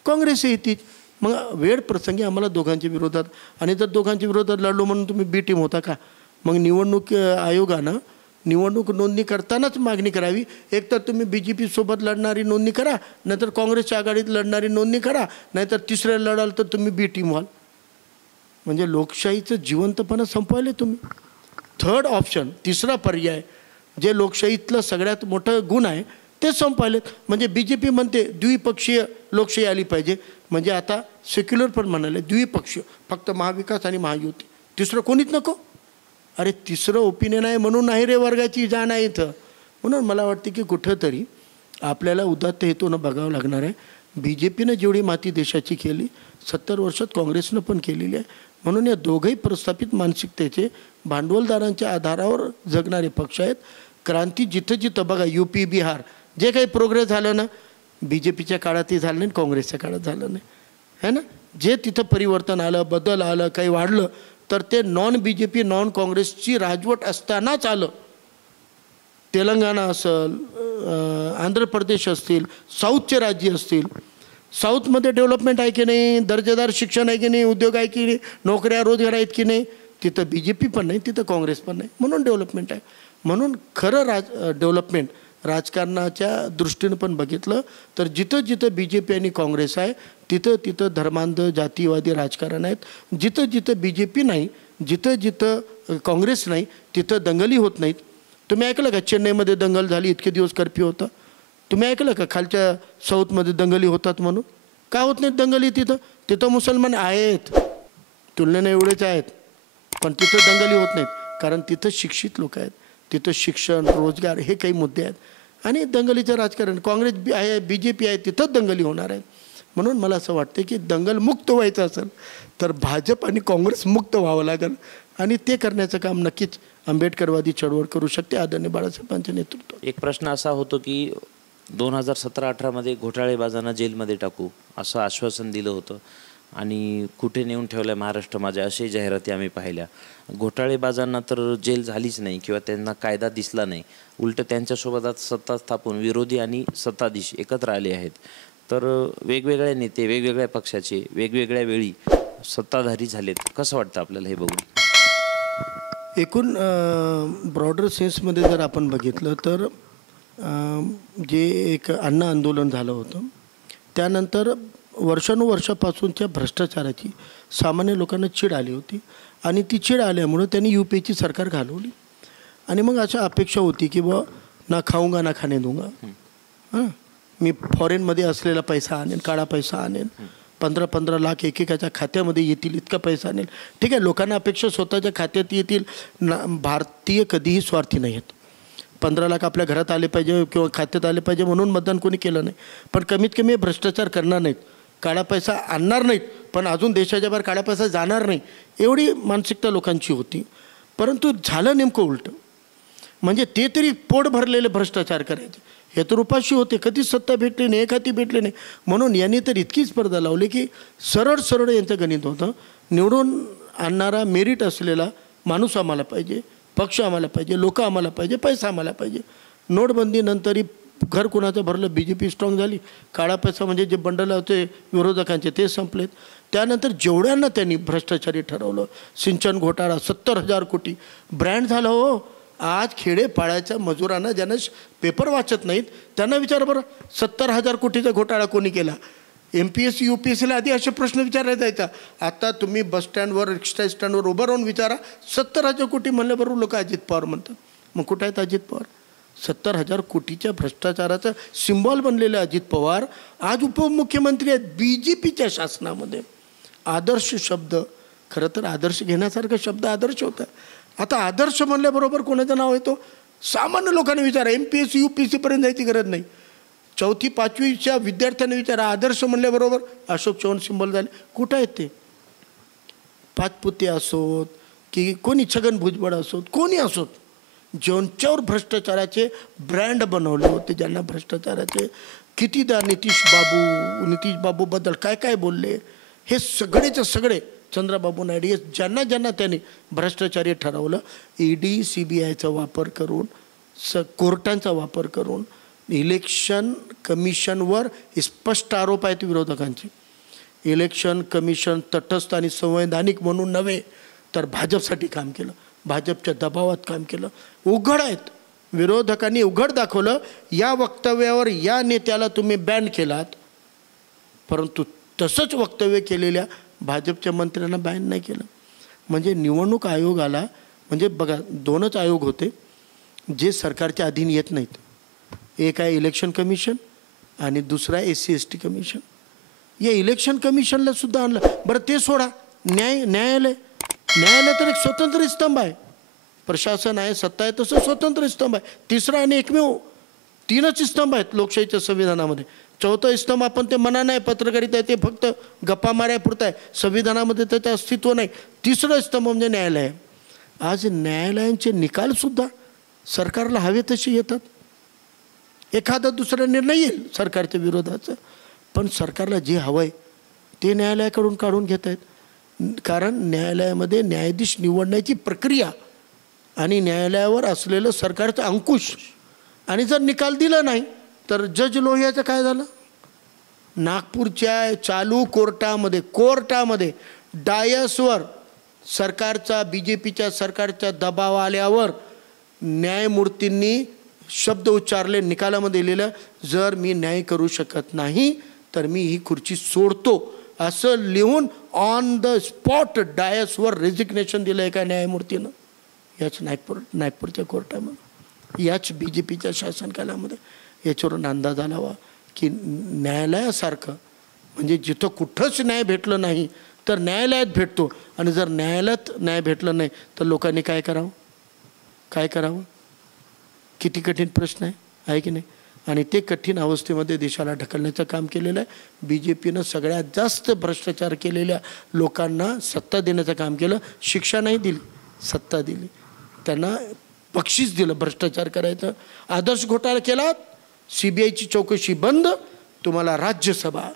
काँग्रेसही तीच. मग वेळ प्रसंगी आम्हाला दोघांच्या विरोधात, आणि जर दोघांच्या विरोधात लढलो म्हणून तुम्ही बी टीम होता का? मग निवडणूक आयोगानं निवडणूक नोंदणी करतानाच मागणी करावी, एक तर तुम्ही बी जे पी सोबत लढणारी नोंदणी करा, नाहीतर काँग्रेसच्या आघाडीत लढणारी नोंदणी करा, नाहीतर तिसऱ्या लढाल तर तुम्ही बी टीम व्हाल. म्हणजे लोकशाहीचं जिवंतपणा संपवले तुम्ही. थर्ड ऑप्शन, तिसरा पर्याय, जे लोकशाहीतलं सगळ्यात मोठं गुण आहे ते संपवलेत. म्हणजे बी जे पी म्हणते द्विपक्षीय लोकशाही आली पाहिजे, म्हणजे आता सेक्युलर पण म्हणाले द्विपक्षीय, फक्त महाविकास आणि महायुती, तिसरं कोणीच नको. अरे तिसरं ओपिनियन आहे म्हणून नाही रे वर्गाची जाण आहे इथं. म्हणून मला वाटते की कुठंतरी आपल्याला उदात्त हेतूनं बघावं लागणार आहे. बी जे पीनं जेवढी माती देशाची केली 70 वर्षात काँग्रेसनं पण केलेली आहे. म्हणून या दोघंही प्रस्थापित मानसिकतेचे भांडवलदारांच्या आधारावर जगणारे पक्ष आहेत. क्रांती जिथं जिथं बघा, UP बिहार जे काही प्रोग्रेस झालं ना, बी जे पीच्या काळातही झालं नाही, काँग्रेसच्या काळात झालं नाही, है ना. जे तिथं परिवर्तन आलं, बदल आलं, काही वाढलं तर ते नॉन BJP नॉन काँग्रेसची राजवट असतानाच आलं. तेलंगणा असेल, आंध्र प्रदेश असतील, साऊथचे राज्य असतील, साऊथमध्ये डेव्हलपमेंट आहे की नाही, दर्जेदार शिक्षण आहे की नाही, उद्योग आहे की नाही, नोकऱ्या रोजगार आहेत की नाही, तिथं BJP पण नाही, तिथं काँग्रेस पण नाही, म्हणून डेव्हलपमेंट आहे. म्हणून खरं डेव्हलपमेंट राजकारणाच्या दृष्टीनं पण बघितलं तर जिथं जिथं BJP आणि काँग्रेस आहे तिथं तिथं धर्मांध जातीवादी राजकारण आहेत. जिथं जिथं BJP नाही, जिथं जिथं काँग्रेस नाही, तिथं दंगली होत नाहीत. तुम्ही ऐकलं का चेन्नईमध्ये दंगल झाली, इतके दिवस कर्फ्यू होता? तुम्ही ऐकलं का खालच्या साऊथमध्ये दंगली होतात म्हणून? का होत नाहीत दंगली तिथं? तिथं मुसलमान आहेत, तुलनेने एवढेच आहेत, पण तिथं दंगली होत नाहीत, कारण तिथं शिक्षित लोक आहेत, तिथं शिक्षण, रोजगार हे काही मुद्दे आहेत. आणि दंगलीचं राजकारण काँग्रेस आहे, BJP आहे, तिथंच दंगली होणार आहेत. म्हणून मला असं वाटतं की दंगल मुक्त व्हायचं असेल तर भाजप आणि काँग्रेस मुक्त व्हावं लागेल आणि ते करण्याचं काम नक्कीच आंबेडकरवादी चळवळ करू शकते आदरणीय बाळासाहेबांच्या नेतृत्वात. एक प्रश्न असा होतो की 2017-18मध्ये घोटाळेबाजांना जेलमध्ये टाकू असं आश्वासन दिलं होतं आणि कुठे नेऊन ठेवलं महाराष्ट्र माझ्या अशी जाहिराती आम्ही पाहिल्या. घोटाळेबाजांना तर जेल झालीच नाही किंवा त्यांना कायदा दिसला नाही, उलट त्यांच्यासोबत आता सत्ता स्थापून विरोधी आणि सत्ताधीश एकत्र आले आहेत. तर वेगवेगळे नेते वेगवेगळ्या पक्षाचे वेगवेगळ्या वेळी सत्ताधारी झालेत. कसं वाटतं आपल्याला हे बघून? एकूण ब्रॉडर सेन्समध्ये जर आपण बघितलं तर जे एक अण्णा आंदोलन झालं होतं त्यानंतर वर्षानुवर्षापासूनच्या भ्रष्टाचाराची सामान्य लोकांना चीड आली होती आणि ती चीड आल्यामुळं त्यांनी UPAची सरकार घालवली आणि मग अशा अपेक्षा होती की बुवा ना खाऊंगा ना खाणे दूंगा. हां, मी फॉरेनमध्ये असलेला पैसा आणेन, काळा पैसा आणेन, 15-15 लाख एकेकाच्या खात्यामध्ये येतील इतका पैसा आणेल. ठीक आहे, लोकांना अपेक्षा स्वतःच्या खात्यात येतील ना. भारतीय कधीही स्वार्थी नाही आहेत. 15 लाख आपल्या घरात आले पाहिजे किंवा खात्यात आले पाहिजे म्हणून मतदान कोणी केलं नाही, पण कमीत कमी भ्रष्टाचार करणार नाहीत, काळा पैसा आणणार नाहीत, पण अजून देशाच्या बाहेर काळा पैसा जाणार नाही, एवढी मानसिकता लोकांची होती. परंतु झालं नेमकं उलटं. म्हणजे ते तरी पोट भरलेले भ्रष्टाचार करायचे, हे तर उपाशी होते, कधीच सत्ता भेटली नाही, एखादी भेटली नाही. म्हणून यांनी तर इतकी स्पर्धा लावली की सरळ सरळ यांचं गणित होतं, निवडून आणणारा मेरिट असलेला माणूस आम्हाला पाहिजे, पक्ष आम्हाला पाहिजे, लोक आम्हाला पाहिजे, पैसा आम्हाला पाहिजे. नोटबंदीनंतरही घर कुणाचं भरलं, BJP स्ट्रॉंग झाली, काळा पैसा म्हणजे जे बंडल होते विरोधकांचे ते संपलेत. त्यानंतर जेवढ्यांना त्यांनी भ्रष्टाचारी ठरवलं, सिंचन घोटाळा 70,000 कोटी ब्रँड झाला. हो, आज खेडेपाड्याच्या मजुरांना ज्यांना पेपर वाचत नाहीत त्यांना विचार बरं, 70,000 कोटीचा घोटाळा कोणी केला? MPSC UPSCला आधी असे प्रश्न विचारले जायचा. आता तुम्ही बसस्टँडवर रिक्षा स्टँडवर उभं राहून विचारा, 70,000 कोटी म्हणल्याबरोबर लोक अजित पवार म्हणतात. मग कुठं आहेत अजित पवार? 70,000 कोटीच्या भ्रष्टाचाराचं सिम्बॉल बनलेले अजित पवार आज उपमुख्यमंत्री आहेत BJPच्या शासनामध्ये. आदर्श शब्द, खरं तर आदर्श घेण्यासारखा शब्द आदर्श होता. आता आदर्श म्हणल्याबरोबर कोणाचं नाव येतो? सामान्य लोकांना विचारा, MPSC UPSCपर्यंत जायची गरज नाही. 4वी-5वीच्या विद्यार्थ्यांना विचारा, आदर्श म्हणल्याबरोबर अशोक चव्हाण सिंबल झाले. कुठं आहेत ते? पाचपुते असोत की कोणी छगन भुजबळ असोत, कोणी असोत, ज्यांच्यावर भ्रष्टाचाराचे ब्रँड बनवले होते, ज्यांना भ्रष्टाचाराचे कितीदा नितीश बाबूबद्दल काय काय बोलले, हे सगळेचे सगळे चंद्रबाबू नायडू ज्यांना ज्यांना त्यांनी भ्रष्टाचारी ठरवलं, ED CBIचा वापर करून, कोर्टांचा वापर करून, इलेक्शन कमिशनवर स्पष्ट आरोप आहेत विरोधकांचे. इलेक्शन कमिशन तटस्थ आणि संवैधानिक म्हणून नव्हे तर भाजपसाठी काम केलं, भाजपच्या दबावात काम केलं. उघड आहेत, विरोधकांनी उघड दाखवलं. या वक्तव्यावर या नेत्याला तुम्ही बॅन केलात, परंतु तसंच वक्तव्य केलेल्या भाजपच्या मंत्र्यांना बॅन नाही केलं. म्हणजे निवडणूक आयोगाला, म्हणजे बघा, 2च आयोग होते जे सरकारच्या अधीन येत नाहीत. एक आहे इलेक्शन कमिशन आणि दुसरा SC/ST कमिशन. या इलेक्शन कमिशनला सुद्धा आणलं. बरं ते सोडा, न्यायालय तर एक स्वतंत्र स्तंभ आहे. प्रशासन आहे, सत्ता आहे, तसं स्वतंत्र स्तंभ आहे. तिसरा आणि एकमेव, 3च स्तंभ आहेत लोकशाहीच्या संविधानामध्ये. 4था स्तंभ आपण ते मना नाही, पत्रकारिता आहे, ते फक्त गप्पा माऱ्यापुरतं आहे, संविधानामध्ये त्याचं अस्तित्व नाही. 3रा स्तंभ म्हणजे न्यायालय आहे. आज न्यायालयांचे निकालसुद्धा सरकारला हवे तसे येतात. एखादा दुसरा निर्णय येईल सरकारच्या विरोधाचं, पण सरकारला जे हवं आहे ते न्यायालयाकडून काढून घेत आहेत. कारण न्यायालयामध्ये न्यायाधीश निवडण्याची प्रक्रिया आणि न्यायालयावर असलेलं सरकारचं अंकुश, आणि जर निकाल दिला नाही तर जज लोहियाचं काय झालं? नागपूरच्या चालू कोर्टामध्ये डायसवर सरकारचा, BJPच्या सरकारचा दबाव आल्यावर न्यायमूर्तींनी शब्द उच्चारले, निकालामध्ये लिहिलं, जर मी न्याय करू शकत नाही तर मी ही खुर्ची सोडतो, असं लिहून ऑन द स्पॉट डायसवर रेजिग्नेशन दिलं एका न्यायमूर्तीनं. याच नागपूरच्या कोर्टामध्ये, याच BJPच्या शासनकालामध्ये. याच्यावरून अंदाज आला हवा की न्यायालयासारखं, म्हणजे जिथं कुठंच न्याय भेटलं नाही तर न्यायालयात भेटतो, आणि जर न्यायालयात न्याय भेटलं नाही तर लोकांनी काय करावं? किती कठीण प्रश्न आहे की नाही? आणि ते कठीण अवस्थेमध्ये देशाला ढकलण्याचं काम केलेलं आहे. बी जे पीनं सगळ्यात जास्त भ्रष्टाचार केलेल्या लोकांना सत्ता देण्याचं काम केलं. शिक्षा नाही दिली, सत्ता दिली. त्यांना बक्षीस दिलं भ्रष्टाचार करायचं. आदर्श घोटाळा केलात, CBIची चौकशी बंद, तुम्हाला राज्यसभा.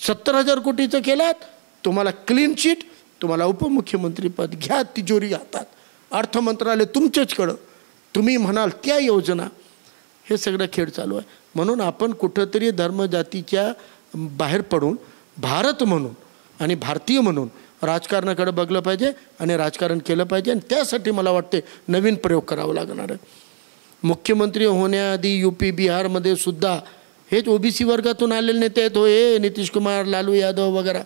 70,000 कोटीचं केलात, तुम्हाला क्लीन चिट, तुम्हाला उपमुख्यमंत्रीपद. घ्या तिजोरी हातात, अर्थ मंत्रालय तुमच्याचकडं, तुम्ही म्हणाल त्या योजना. हे सगळं खेळ चालू आहे. म्हणून आपण कुठंतरी धर्मजातीच्या बाहेर पडून भारत म्हणून आणि भारतीय म्हणून राजकारणाकडे बघलं पाहिजे आणि राजकारण केलं पाहिजे. आणि त्यासाठी मला वाटते नवीन प्रयोग करावा लागणार आहे. मुख्यमंत्री होण्याआधी UP बिहारमध्ये सुद्धा हेच OBC वर्गातून आलेले नेते आहेत. हे नितीश कुमार, लालू यादव वगैरे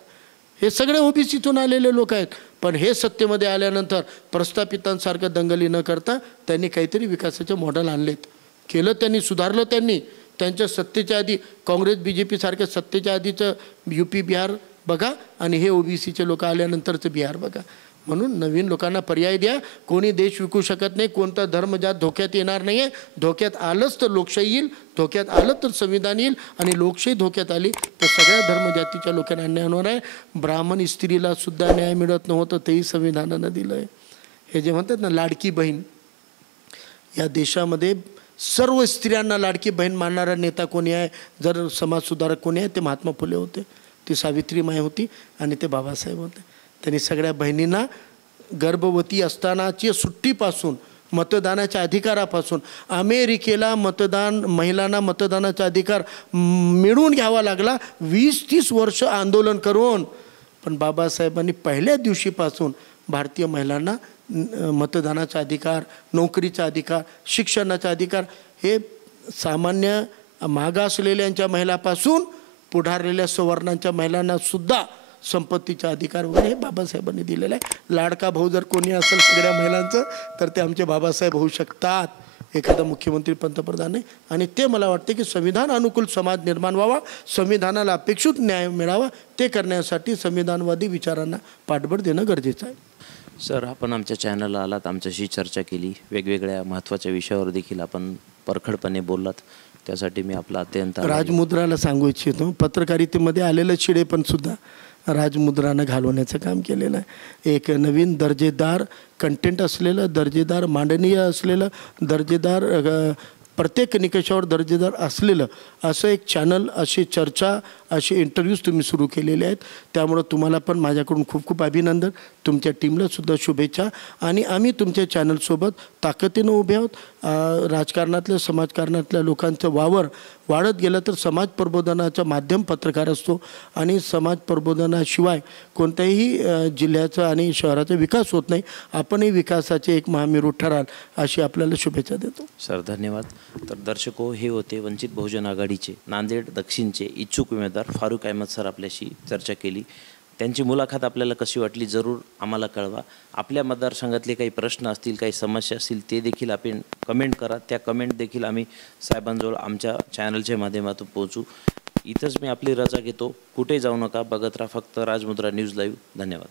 हे सगळे OBCतून आलेले लोक आहेत. पण हे सत्तेमध्ये आल्यानंतर प्रस्थापितांसारखं दंगली न करता त्यांनी काहीतरी विकासाचे मॉडेल आणलेत, केलं त्यांनी, सुधारलं त्यांनी. त्यांच्या सत्तेच्या आधी काँग्रेस BJP सारख्या सत्तेच्या आधीचं UP बिहार बघा आणि हे OBCचे लोक आल्यानंतरचं बिहार बघा. म्हणून नवीन लोकांना पर्याय द्या. कोणी देश विकू शकत नाही, कोणता धर्मजात धोक्यात येणार नाही आहे. धोक्यात आलंच तर लोकशाही येईल, धोक्यात आलं तर संविधान येईल. आणि लोकशाही धोक्यात आली तर सगळ्या धर्मजातीच्या लोकांना अन्याय होणार आहे. ब्राह्मण स्त्रीला सुद्धा न्याय मिळत नव्हतं, तेही संविधानानं दिलं आहे. हे जे म्हणतात ना लाडकी बहीण, या देशामध्ये सर्व स्त्रियांना लाडकी बहीण मानणारा नेता कोणी आहे, जर समाजसुधारक कोणी आहे, ते महात्मा फुले होते, ती सावित्रीमाई होती आणि ते बाबासाहेब होते. त्यांनी सगळ्या बहिणींना गर्भवती असतानाची सुट्टीपासून, मतदानाच्या अधिकारापासून, अमेरिकेला महिलांना मतदानाचा अधिकार मिळवून घ्यावा लागला 20-30 वर्ष आंदोलन करून. पण बाबासाहेबांनी पहिल्या दिवशीपासून भारतीय महिलांना मतदानाचा अधिकार, नोकरीचा अधिकार, शिक्षणाचा अधिकार, हे सामान्य मागासलेल्यांच्या महिलापासून पुढारलेल्या सवर्णांच्या महिलांना सुद्धा संपत्तीचा अधिकार वगैरे हे बाबासाहेबांनी दिलेला आहे. लाडका भाऊ जर कोणी असेल सगळ्या महिलांचं तर ते आमचे बाबासाहेब होऊ शकतात, एखादा मुख्यमंत्री, पंतप्रधान आहे. आणि ते मला वाटते की संविधान अनुकूल समाज निर्माण व्हावा, संविधानाला अपेक्षित न्याय मिळावा, ते करण्यासाठी संविधानवादी विचारांना पाठबळ देणं गरजेचं आहे. सर, आपण आमच्या चॅनलला आलात, आमच्याशी चर्चा केली, वेगवेगळ्या महत्त्वाच्या विषयावर देखील आपण परखडपणे बोललात, त्यासाठी मी आपला अत्यंत राजमुद्राला सांगू इच्छितो, पत्रकारितेमध्ये आलेलं शिडे पण सुद्धा राजमुद्रानं घालवण्याचं काम केलेलं आहे. एक नवीन दर्जेदार कंटेंट असलेलं, दर्जेदार मांडणीय असलेलं, दर्जेदार प्रत्येक निकषावर दर्जेदार असलेलं असं एक चॅनल, अशी चर्चा, असे इंटरव्ह्यूज तुम्ही सुरू केलेले आहेत. त्यामुळं तुम्हाला पण माझ्याकडून खूप खूप अभिनंदन, तुमच्या टीमला सुद्धा शुभेच्छा. आणि आम्ही तुमच्या चॅनलसोबत ताकदीनं उभे आहोत. राजकारणातल्या, समाजकारणातल्या लोकांचं वावर वाढत गेलं तर समाज प्रबोधनाचं माध्यम पत्रकार असतो आणि समाज प्रबोधनाशिवाय कोणत्याही जिल्ह्याचा आणि शहराचा विकास होत नाही. आपणही विकासाचे एक महामेरू ठराल अशी आपल्याला शुभेच्छा देतो. सर, धन्यवाद. तर दर्शको, हे होते वंचित बहुजन आघाडीचे नांदेड दक्षिणचे इच्छुक उमेदवार फारुक अहमद सर. आपल्याशी चर्चा केली, त्यांची मुलाखत आपल्याला कशी वाटली जरूर आम्हाला कळवा. आपल्या मतदारसंघातले काही प्रश्न असतील, काही समस्या असतील, ते देखील आपण कमेंट करा. त्या कमेंट देखील आम्ही साहेबांजवळ आमच्या चॅनलच्या माध्यमातून पोहोचू. इथंच मी आपली रजा घेतो. कुठे जाऊ नका, बघत राहा फक्त राजमुद्रा न्यूज लाईव्ह. धन्यवाद.